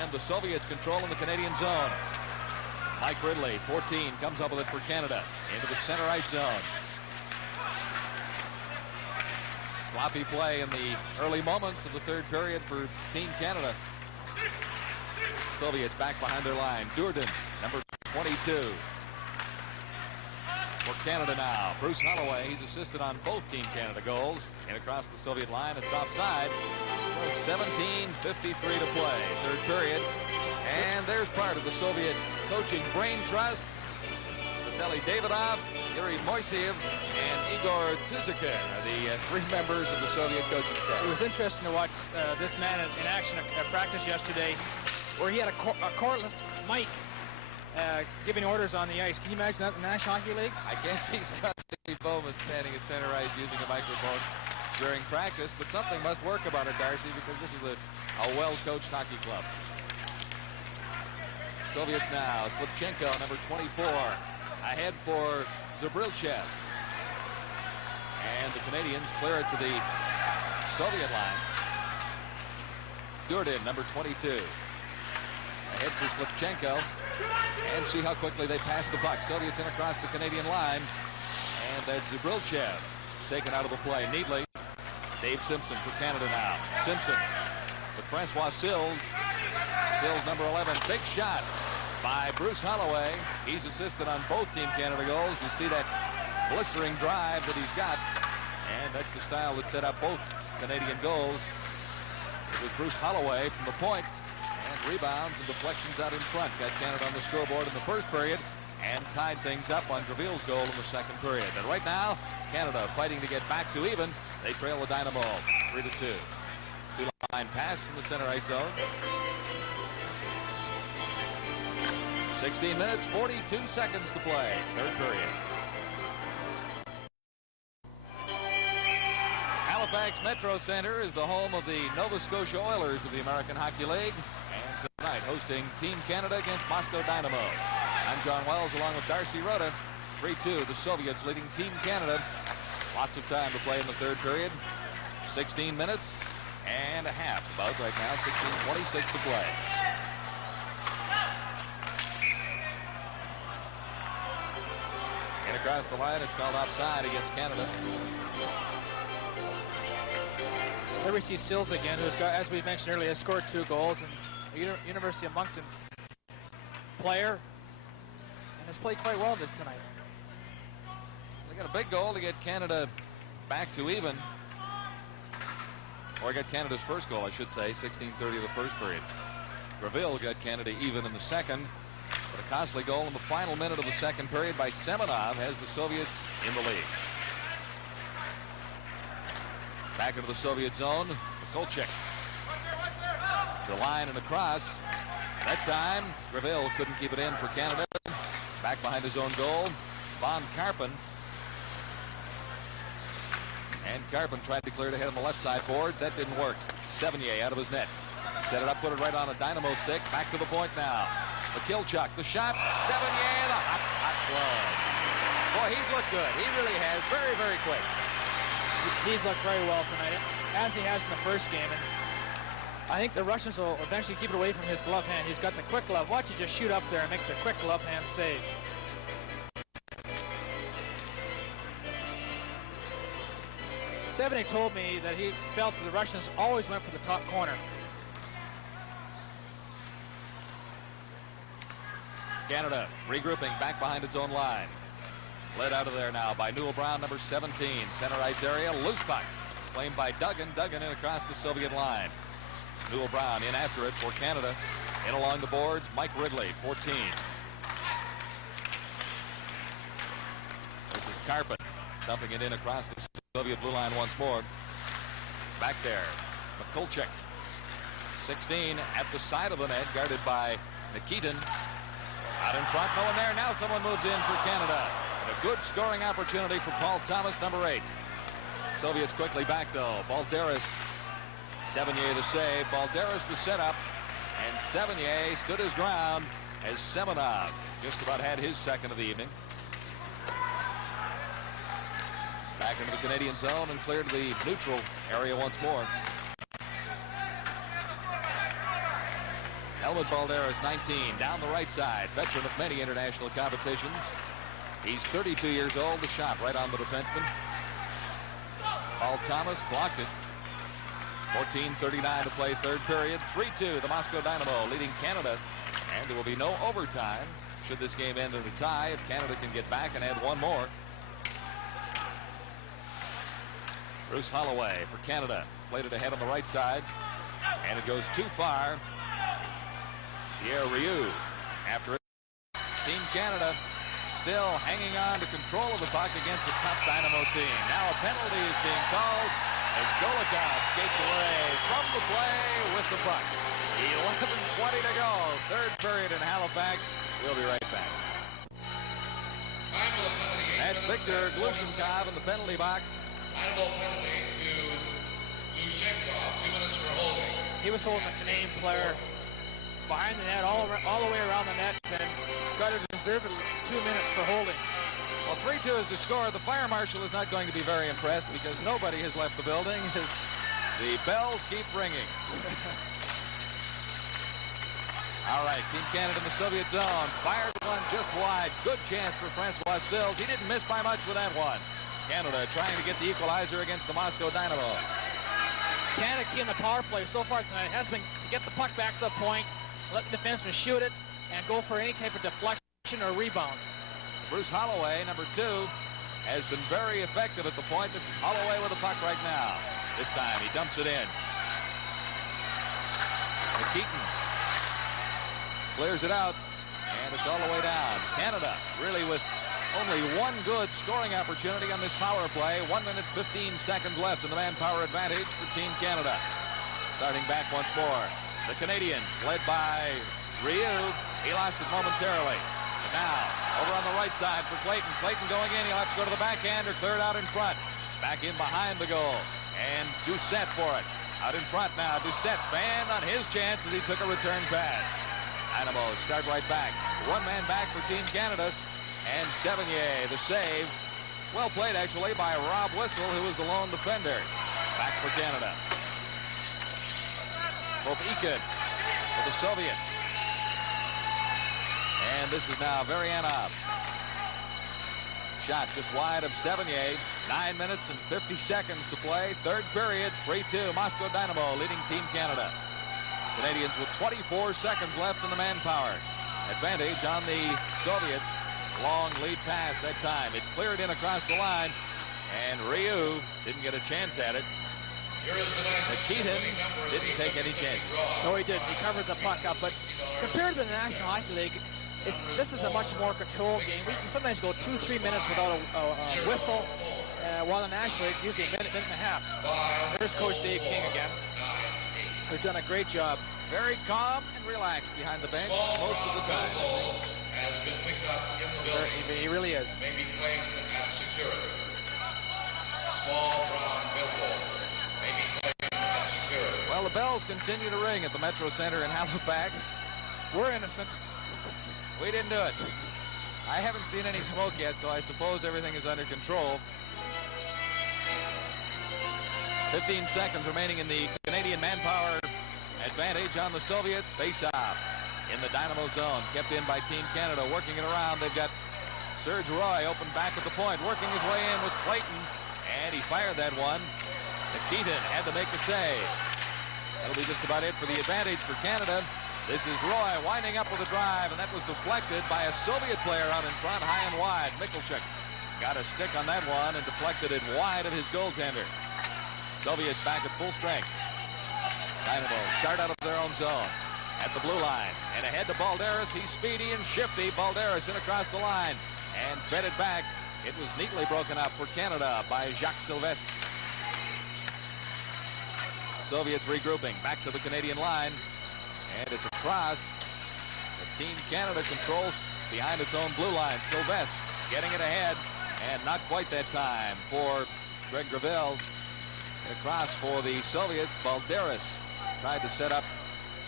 And the Soviets controlling the Canadian zone. Mike Ridley, 14, comes up with it for Canada into the center ice zone. Sloppy play in the early moments of the third period for Team Canada. Soviets back behind their line. Durden, number 22. For Canada now, Bruce Holloway. He's assisted on both Team Canada goals. And across the Soviet line, it's offside. So 17:53 to play, third period. And there's part of the Soviet coaching brain trust. Vitaly Davidov, Yuri Moiseev, and Igor Tuzik are the 3 members of the Soviet coaching staff. It was interesting to watch this man in action at practice yesterday, where he had a cordless mic giving orders on the ice. Can you imagine that in the National Hockey League? I can't see Scott Bowman standing at center ice using a microphone during practice, but something must work about it, Darcy, because this is a well-coached hockey club. Soviets now, Slipchenko, number 24, ahead for Zabrilchev. And the Canadians clear it to the Soviet line. Durden, number 22. Ahead for Slipchenko. And see how quickly they pass the puck. Soviets in across the Canadian line. And that's Zabrilchev taken out of the play neatly. Dave Simpson for Canada now. Simpson with Francois Sills. Sills, number 11. Big shot by Bruce Holloway. He's assisted on both Team Canada goals. You see that blistering drive that he's got. And that's the style that set up both Canadian goals. It was Bruce Holloway from the points. And rebounds and deflections out in front. Got Canada on the scoreboard in the first period. And tied things up on Greville's goal in the second period. But right now, Canada fighting to get back to even. They trail the Dynamo 3-2. Two-line pass in the center ice zone. 16 minutes, 42 seconds to play. Third period. Halifax Halifax Metro Center is the home of the Nova Scotia Oilers of the American Hockey League, and tonight hosting Team Canada against Moscow Dynamo. I'm John Wells along with Darcy Rhoda. 3-2, the Soviets leading Team Canada. Lots of time to play in the third period. 16 minutes and a half about right now. 16:26 to play. And across the line, it's called offside against Canada. There we see Sills again, who's got, as we mentioned earlier, has scored 2 goals, and a University of Moncton player, and has played quite well tonight. They got a big goal to get Canada back to even, or get Canada's first goal, I should say. 16:30 of the first period. Greville got Canada even in the second, but a costly goal in the final minute of the second period by Semenov has the Soviets in the lead. Back into the Soviet zone, Mikulchik. The line and across. That time, Greville couldn't keep it in for Canada. Back behind his own goal, Von Karpen. And Karpen tried to clear it ahead on the left side boards. That didn't work. Sevigny out of his net. Set it up, put it right on a Dynamo stick. Back to the point now. Mikulchuk, the shot. Sevigny, the hot glove. Boy, he's looked good. He really has. Very, very quick. He's looked very well tonight, as he has in the first game. And I think the Russians will eventually keep it away from his glove hand. He's got the quick glove. Watch, he just shoot up there and make the quick glove hand save. Sevigny told me that he felt that the Russians always went for the top corner. Canada regrouping back behind its own line. Led out of there now by Newell Brown, number 17. Center ice area, loose puck. Claimed by Duggan. Duggan in across the Soviet line. Newell Brown in after it for Canada. In along the boards, Mike Ridley, 14. This is Karpen dumping it in across the Soviet blue line once more. Back there, Mikulchik. 16 at the side of the net, guarded by Nikitin. Out in front, no one there. Now someone moves in for Canada. And a good scoring opportunity for Paul Thomas, number 8. Soviets quickly back, though. Balderas, Sevigny the save. Balderas the setup. And Sevigny stood his ground as Semenov just about had his second of the evening. Back into the Canadian zone and cleared the neutral area once more. Helmut Balderas, 19, down the right side. Veteran of many international competitions. He's 32 years old. The shot right on the defenseman. Paul Thomas blocked it. 14:39 to play third period. 3-2, the Moscow Dynamo leading Canada. And there will be no overtime should this game end in a tie if Canada can get back and add one more. Bruce Holloway for Canada. Played it ahead on the right side. And it goes too far. Pierre Rioux after it. Team Canada still hanging on to control of the puck against the top Dynamo team. Now a penalty is being called as Golikov skates away from the play with the puck. 11:20 to go. Third period in Halifax. We'll be right back. That's Victor Glushenkov in the penalty box. Final penalty to Lushenkov, 2 minutes for holding. He was holding a Canadian player behind the net, all the way around the net, and got a deserved 2 minutes for holding. Well, 3-2 is the score. The fire marshal is not going to be very impressed because nobody has left the building as the bells keep ringing. All right, Team Canada in the Soviet zone. Fired one just wide. Good chance for Francois Sills. He didn't miss by much with that one. Canada trying to get the equalizer against the Moscow Dynamo. Canada key in the power play so far tonight has been to get the puck back to the point, let the defenseman shoot it, and go for any type of deflection or rebound. Bruce Holloway, number 2, has been very effective at the point. This is Holloway with the puck right now. This time he dumps it in. Nikitin clears it out, and it's all the way down. Canada really with only one good scoring opportunity on this power play. 1 minute 15 seconds left in the manpower advantage for Team Canada. Starting back once more. The Canadians led by Rioux. He lost it momentarily. But now over on the right side for Clayton. Clayton going in. He'll have to go to the backhand or clear it out in front. Back in behind the goal. And Doucette for it. Out in front now. Doucette banned on his chance as he took a return pass. Dynamo start right back. One man back for Team Canada. And Sevigny, the save. Well played, actually, by Rob Whistle, who was the lone defender. Back for Canada. Popikhin for the Soviets. And this is now Varianov. Shot just wide of Sevigny. 9 minutes and 50 seconds to play. Third period, 3-2. Moscow Dynamo leading Team Canada. Canadians with 24 seconds left in the manpower. Advantage on the Soviets. Long lead pass that time. It cleared in across the line. And Ryu didn't get a chance at it. Nikitin didn't take any chances. No, he didn't. He covered the puck up. But compared to the National Hockey League, this is a much more controlled game. We can sometimes go 2-3 minutes without a whistle, while in the National League, usually a minute and a half. There's Coach Dave King again, who's done a great job. Very calm and relaxed behind the bench most of the time. Has been picked up in the building. He really is. May be playing at security. Small brown billboard. May be playing at security. Well, the bells continue to ring at the Metro Center in Halifax. We're innocent. We didn't do it. I haven't seen any smoke yet, so I suppose everything is under control. 15 seconds remaining in the Canadian manpower advantage on the Soviets. Face-off in the Dynamo zone. Kept in by Team Canada. Working it around. They've got Serge Roy open back at the point. Working his way in was Clayton. And he fired that one. Nikitin had to make the save. That'll be just about it for the advantage for Canada. This is Roy winding up with a drive, and that was deflected by a Soviet player out in front, high and wide. Mikulchuk got a stick on that one and deflected it wide of his goaltender. Soviets back at full strength. Dynamo start out of their own zone at the blue line. And ahead to Balderas. He's speedy and shifty. Balderas in across the line and fed it back. It was neatly broken up for Canada by Jacques Sylvestre. Soviets regrouping back to the Canadian line. And it's a cross that Team Canada controls behind its own blue line. Sylvestre getting it ahead, and not quite that time for Greg Gravel. Across for the Soviets. Balderas tried to set up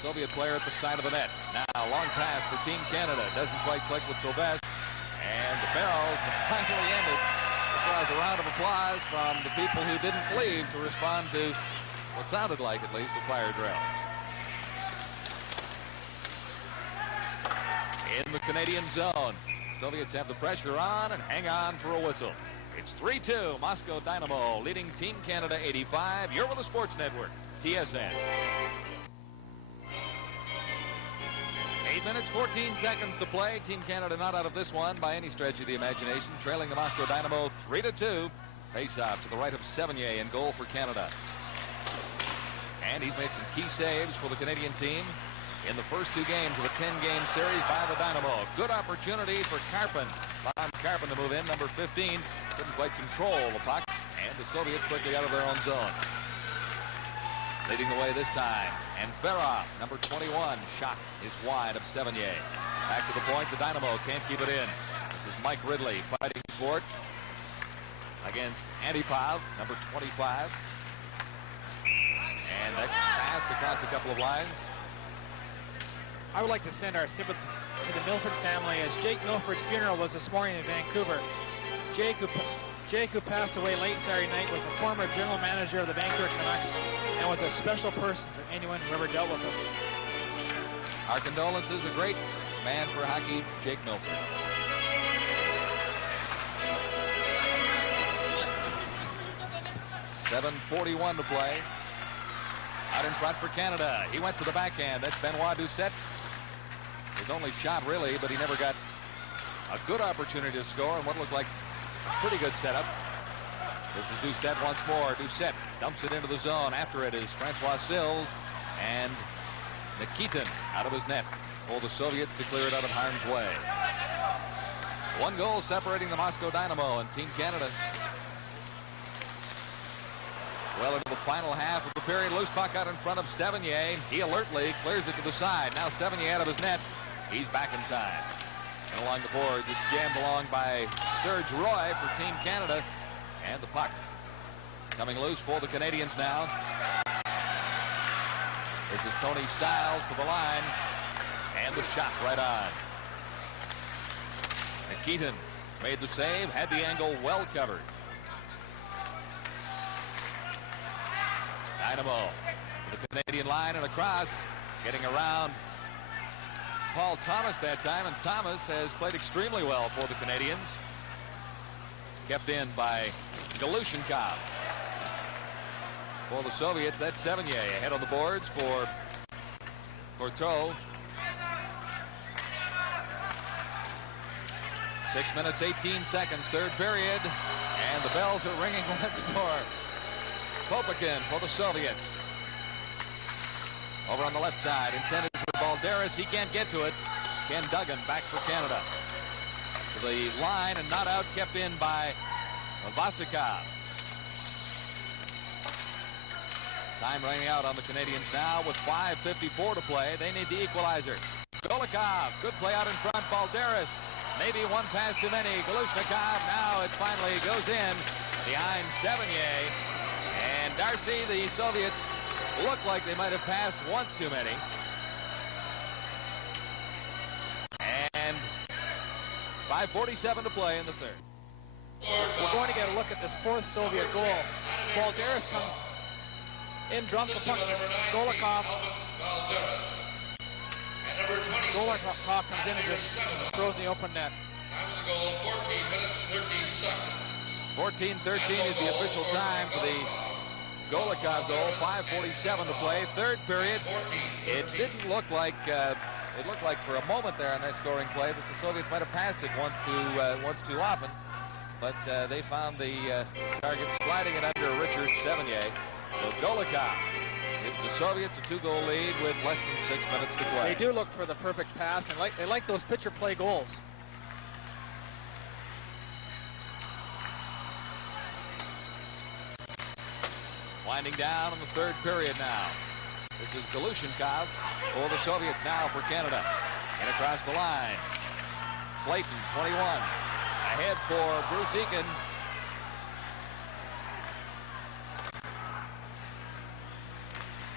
Soviet player at the side of the net. Now, long pass for Team Canada. Doesn't quite click with Sylvestre. And the barrels have finally ended. It draws a round of applause from the people who didn't leave to respond to what sounded like, at least, a fire drill. In the Canadian zone, Soviets have the pressure on and hang on for a whistle. It's 3-2, Moscow Dynamo leading Team Canada 85. You're with the Sports Network, TSN. 8 minutes, 14 seconds to play. Team Canada not out of this one by any stretch of the imagination. Trailing the Moscow Dynamo 3-2. Face-off to the right of Sevigny in goal for Canada. And he's made some key saves for the Canadian team in the first two games of a 10-game series by the Dynamo. Good opportunity for Karpin. Von Karpin to move in, number 15. Couldn't quite control the puck. And the Soviets quickly out of their own zone. Leading the way this time. And Ferrov, number 21. Shot is wide of Sevigny. Back to the point. The Dynamo can't keep it in. This is Mike Ridley fighting for it against Antipov, number 25. And that pass across a couple of lines. I would like to send our sympathy to the Milford family, as Jake Milford's funeral was this morning in Vancouver. Jake, who passed away late Saturday night, was a former general manager of the Vancouver Canucks and was a special person to anyone who ever dealt with him. Our condolences, a great man for hockey, Jake Milford. .7:41 to play. Out in front for Canada. He went to the backhand. That's Benoit Doucette. His only shot, really, but he never got a good opportunity to score in what looked like a pretty good setup. This is Doucette once more. Doucette dumps it into the zone. After it is Francois Sills and Nikitin out of his net for the Soviets to clear it out of harm's way. One goal separating the Moscow Dynamo and Team Canada. Well, into the final half of the period. Loose puck out in front of Sevigny. He alertly clears it to the side. Now Sevigny out of his net. He's back in time. And along the boards, it's jammed along by Serge Roy for Team Canada. And the puck Coming loose for the Canadians now. This is Tony Stiles to the line. And the shot right on. Nikitin made the save, had the angle well covered. Dynamo to the Canadian line and across, getting around Paul Thomas that time, and Thomas has played extremely well for the Canadians. Kept in by Golukov. For the Soviets, that's Sevigny ahead on the boards for Courteau. 6 minutes, 18 seconds, third period, and the bells are ringing once more. Popakin for the Soviets. Over on the left side, intended for Balderas. He can't get to it. Ken Duggan back for Canada. To the line and not out, kept in by Vasikov. Time running out on the Canadians now with 5:54 to play. They need the equalizer. Golikov, good play out in front. Balderas, maybe one pass too many. Golukov, now it finally goes in behind Sevigny. And Darcy, the Soviets look like they might have passed once too many. And 5:47 to play in the third. We're going to get a look at this fourth Soviet goal. Balderas comes in, drums the puck to Golikov. Golikov comes in and just throws the open net. Time of the goal, 14 minutes, 13 seconds. 14:13 is the official time for the Golikov goal. 5:47 to play, third period. It didn't look like it looked like for a moment there on that scoring play that the Soviets might have passed it once too often, but they found the target sliding it under Richard Sevigny. So Golikov gives the Soviets a 2-goal lead with less than 6 minutes to play. They do look for the perfect pass, and they like those pitcher play goals. Winding down in the third period now. This is Golukov for the Soviets now for Canada. And across the line, Clayton, 21. Ahead for Bruce Eakin.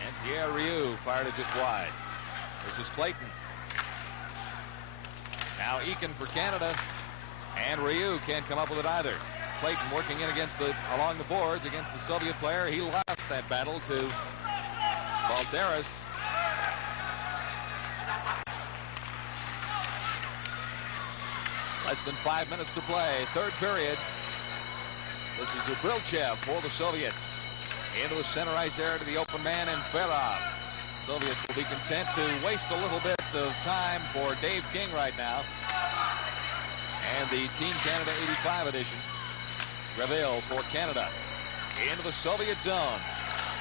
And Pierre Rioux fired it just wide. This is Clayton. Now Eakin for Canada. And Rioux can't come up with it either. Clayton working in along the boards against the Soviet player. He lost that battle to Balderas. Less than 5 minutes to play. Third period. This is Ubrilchev for the Soviets. Into the center ice area to the open man and Ferrov. Soviets will be content to waste a little bit of time for Dave King right now. And the Team Canada 85 edition. Gravel for Canada. Into the Soviet zone.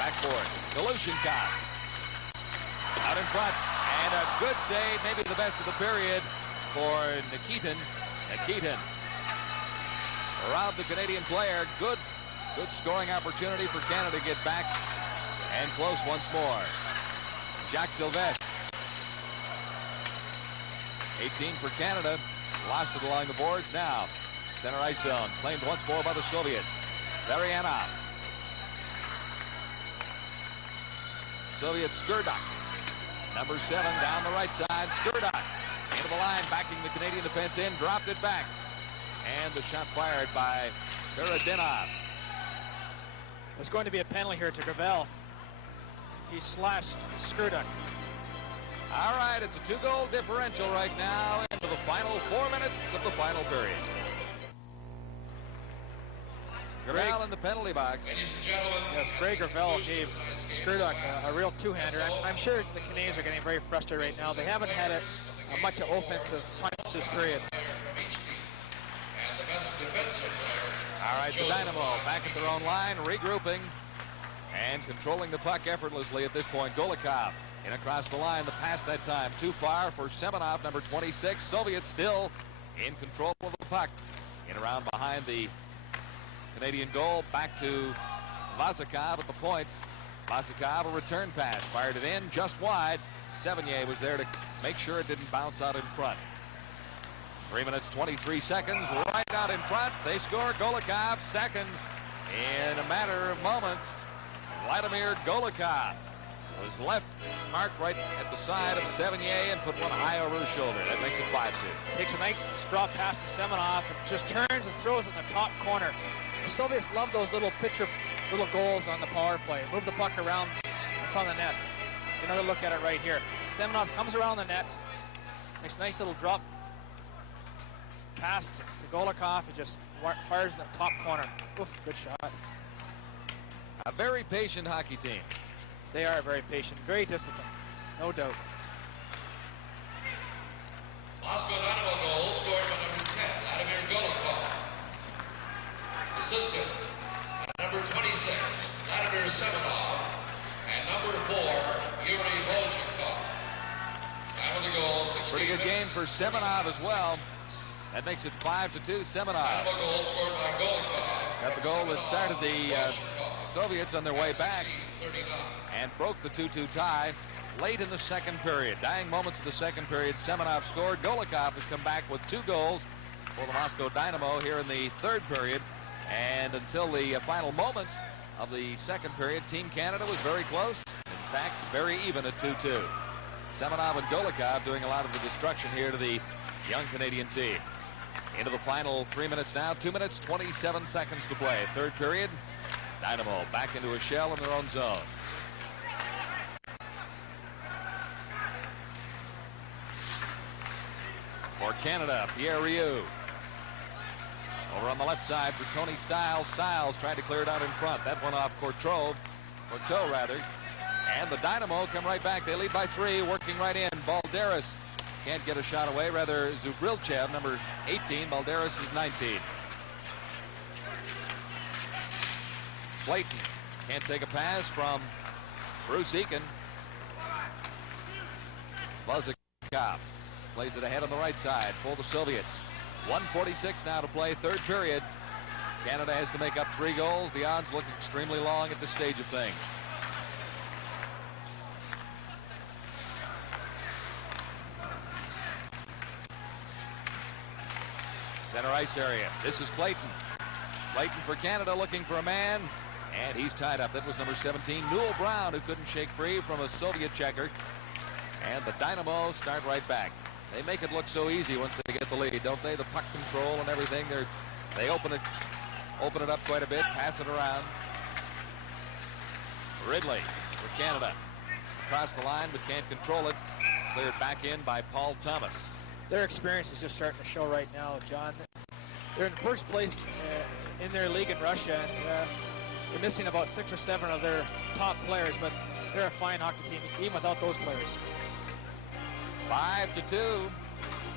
Backboard. Golukov. Out in front. And a good save, maybe the best of the period for Nikitin. Nikitin robbed the Canadian player. Good scoring opportunity for Canada to get back and close once more. Jacques Sylvestre. 18 for Canada. Lost it along the boards now. Center ice zone. Claimed once more by the Soviets. Varianov. Soviet Skurdok. Number 7 down the right side. Skurdok. Into the line. Backing the Canadian defense in. Dropped it back. And the shot fired by Peredinov. There's going to be a penalty here to Gravel. He slashed Skurdok. All right, it's a 2-goal differential right now into the final 4 minutes of the final period. Gravel in the penalty box. Yes, Greg Gravel gave Skurdok a real two-hander. I'm sure the Canadians are getting very frustrated right now. They haven't had much offensive punch this period. All right, the Dynamo back at their own line, regrouping and controlling the puck effortlessly at this point. Golikov in across the line. The pass that time too far for Semenov, number 26. Soviets still in control of the puck. In around behind the Canadian goal. Back to Vasikov at the points. Vasikov, a return pass. Fired it in just wide. Sevigny was there to make sure it didn't bounce out in front. 3 minutes, 23 seconds. Right out in front. They score. Golikov, second In a matter of moments, Vladimir Golikov was left marked right at the side of Sevigny and put one high over his shoulder. That makes it 5-2. Takes a nice drop pass from Semenov and just turns and throws it in the top corner. The Soviets love those little goals on the power play. Move the puck around in front of the net. Another look at it right here. Semenov comes around the net, makes a nice little drop pass to Golikov and just fires in the top corner. Oof, good shot. A very patient hockey team. They are very patient, very disciplined, no doubt. Moscow Dynamo goal scored by number 10, Vladimir Golikov. Assistant, number 26, Vladimir Semenov. And number 4, Yuri Volchikov. Time of the goal, 16 Pretty good game for Semenov as well. That makes it 5-2, Semenov. Dynamo goal scored by Golikov. Got the goal that started the Soviets on their way back and broke the 2-2 tie late in the second period. Dying moments of the second period, Semenov scored. Golikov has come back with 2 goals for the Moscow Dynamo here in the third period. And until the final moments of the second period, Team Canada was very close. In fact, very even at 2-2. Semenov and Golikov doing a lot of the destruction here to the young Canadian team. Into the final 3 minutes now. 2 minutes, 27 seconds to play. Third period. Dynamo back into a shell in their own zone. For Canada, Pierre Rioux. Over on the left side for Tony Stiles. Stiles tried to clear it out in front. That one off Courteau rather. And the Dynamo come right back. They lead by 3, working right in. Balderas can't get a shot away. Rather, Zubrilchev, number 18. Balderas is 19. Clayton can't take a pass from Bruce Eakin. Buzikov plays it ahead on the right side for the Soviets. 1:46 now to play, third period. Canada has to make up 3 goals. The odds look extremely long at this stage of things. Center ice area. This is Clayton. Clayton for Canada looking for a man. And he's tied up. That was number 17, Newell Brown, who couldn't shake free from a Soviet checker. And the Dynamo start right back. They make it look so easy once they get the lead, don't they? The puck control and everything. They open it up quite a bit, pass it around. Ridley for Canada. Across the line, but can't control it. Cleared back in by Paul Thomas. Their experience is just starting to show right now, John. They're in first place in their league in Russia. And, they're missing about 6 or 7 of their top players, but they're a fine hockey team, even without those players. 5-2.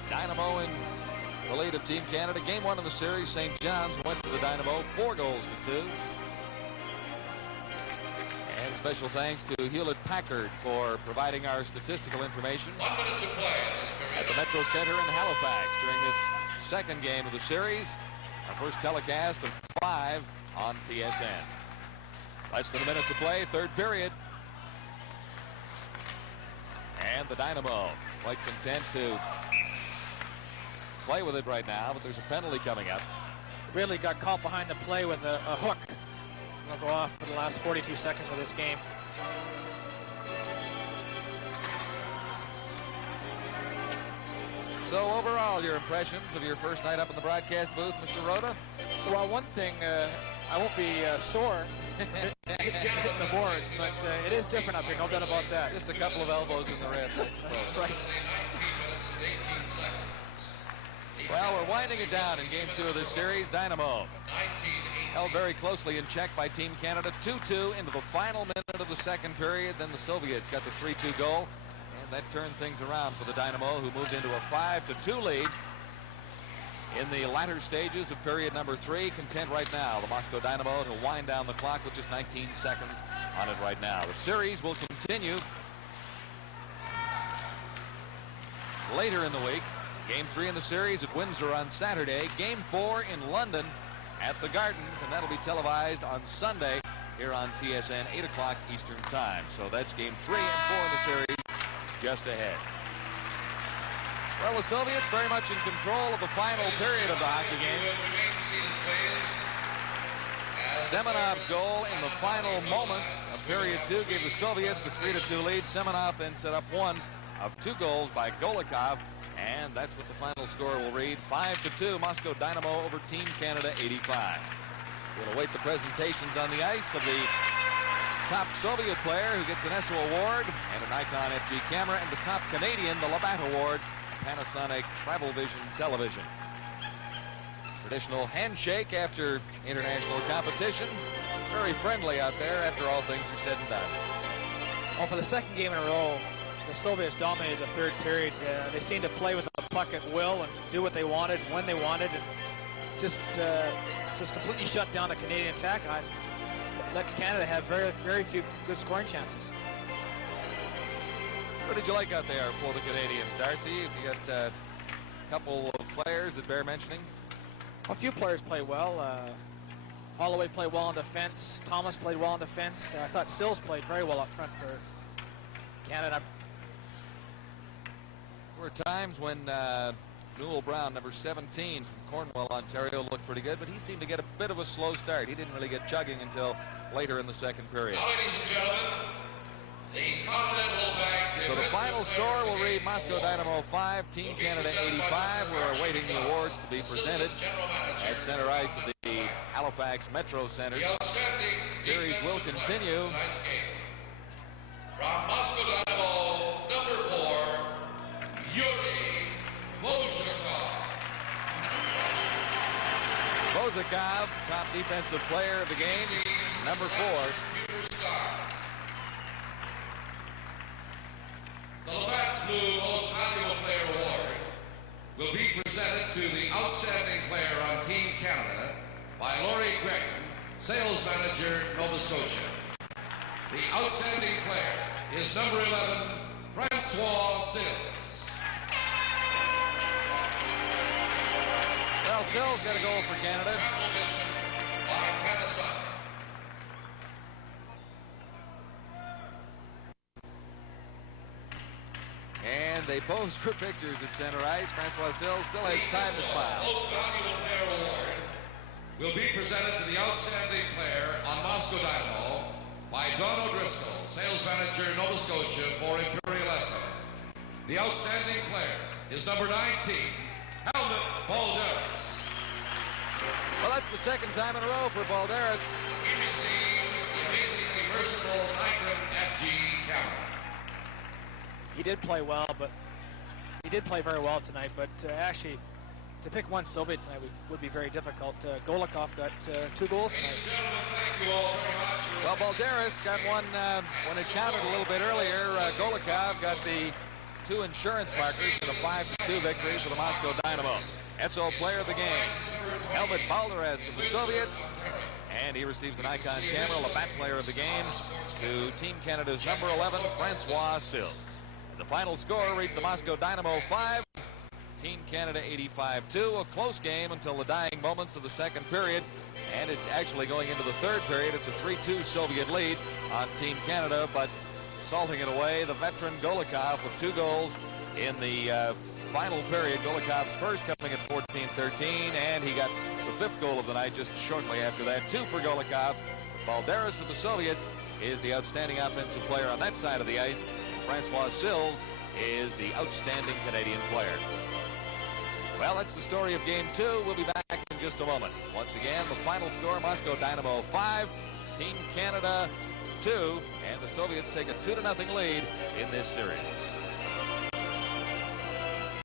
Dynamo in the lead of Team Canada. Game 1 of the series, St. John's went to the Dynamo 4-2. And special thanks to Hewlett-Packard for providing our statistical information 1 minute to play at the Metro Center in Halifax during this second game of the series. Our first telecast of 5 on TSN. Less than a minute to play, third period. And the Dynamo quite content to play with it right now, but there's a penalty coming up. Really got caught behind the play with a hook. It'll go off for the last 42 seconds of this game. So overall, your impressions of your first night up in the broadcast booth, Mr. Rhoda? Well, one thing, I won't be sore getting hit in the boards, but it is different up here, no doubt about that. Just a couple of elbows in the ribs, I suppose. That's right. 19 minutes and 18 seconds. Well, we're winding it down in game 2 of this series. Dynamo held very closely in check by Team Canada. 2-2 into the final minute of the second period. Then the Soviets got the 3-2 goal. And that turned things around for the Dynamo, who moved into a 5-2 lead in the latter stages of period number 3. Content right now, the Moscow Dynamo, to wind down the clock with just 19 seconds on it right now. The series will continue later in the week. Game 3 in the series at Windsor on Saturday. Game 4 in London at the Gardens, and that'll be televised on Sunday here on TSN, 8 o'clock Eastern Time. So that's game 3 and 4 in the series just ahead. Well, the Soviets very much in control of the final period of the hockey game. Semenov's goal in the final moments of period 2 gave the Soviets a 3-2 lead. Semenov then set up one of 2 goals by Golikov, and that's what the final score will read. 5-2, Moscow Dynamo over Team Canada 85. We'll await the presentations on the ice of the top Soviet player who gets an ESSO award and an Nikon FG camera, and the top Canadian, the Labatt Award, Panasonic Travel Vision television. Traditional handshake after international competition. Very friendly out there after all things are said and done. Well, for the second game in a row, the Soviets dominated the third period. They seemed to play with the puck at will and do what they wanted when they wanted, and just completely shut down the Canadian attack. I let Canada have very few good scoring chances. What did you like out there for the Canadians, Darcy? You got a couple of players that bear mentioning. A few players played well. Holloway played well in defense. Thomas played well in defense. I thought Sills played very well up front for Canada. There were times when Newell Brown, number 17 from Cornwall, Ontario, looked pretty good, but he seemed to get a bit of a slow start. He didn't really get chugging until later in the second period. Now, ladies and gentlemen, the Continental Bank. So the final score will read Moscow Dynamo 5, Team Canada 85. We're awaiting the awards to be presented at center ice of the Halifax Metro Center. Series will continue. From Moscow Dynamo, number 4, Yuri Bozhikov. Bozhikov, top defensive player of the game, number 4. The Labatt's Blue Most Valuable Player Award will be presented to the outstanding player on Team Canada by Laurie Gregson, Sales Manager, Nova Scotia. The outstanding player is number 11, Francois Sills. Well, Sills got a goal for Canada. Travel Vision by Panasonic. And they pose for pictures at center ice. Francois Sills still has time to smile. Most Valuable Player Award will be presented to the outstanding player on Moscow Dynamo by Don O'Driscoll, Sales Manager, Nova Scotia for Imperial ESSO. The outstanding player is number 19, Helmut Balderas. Well, that's the second time in a row for Balderas. He receives the amazingly versatile Nikon FG camera. He did play well, but he did play very well tonight. But actually, to pick one Soviet tonight would be very difficult. Golikov got 2 goals tonight. Ladies and gentlemen, thank you all very much. Well, Balderas got one when it counted a little bit earlier. Golikov got the 2 insurance markers in a 5-2 victory for the Moscow Dynamo. ESSO player of the game, Helmut Balderas of the Soviets, and he receives the Nikon camera, Labatt player of the game, to Team Canada's number 11, Francois Sills. The final score reads the Moscow Dynamo 5, Team Canada 85-2. A close game until the dying moments of the second period, and it actually going into the third period, it's a 3-2 Soviet lead on Team Canada, but salting it away, the veteran Golikov with 2 goals in the final period. Golikov's first coming at 14-13, and he got the 5th goal of the night just shortly after that. 2 for Golikov. Balderas of the Soviets is the outstanding offensive player on that side of the ice. Francois Sills is the outstanding Canadian player. Well, that's the story of Game 2. We'll be back in just a moment. Once again, the final score, Moscow Dynamo 5, Team Canada 2, and the Soviets take a 2-0 lead in this series.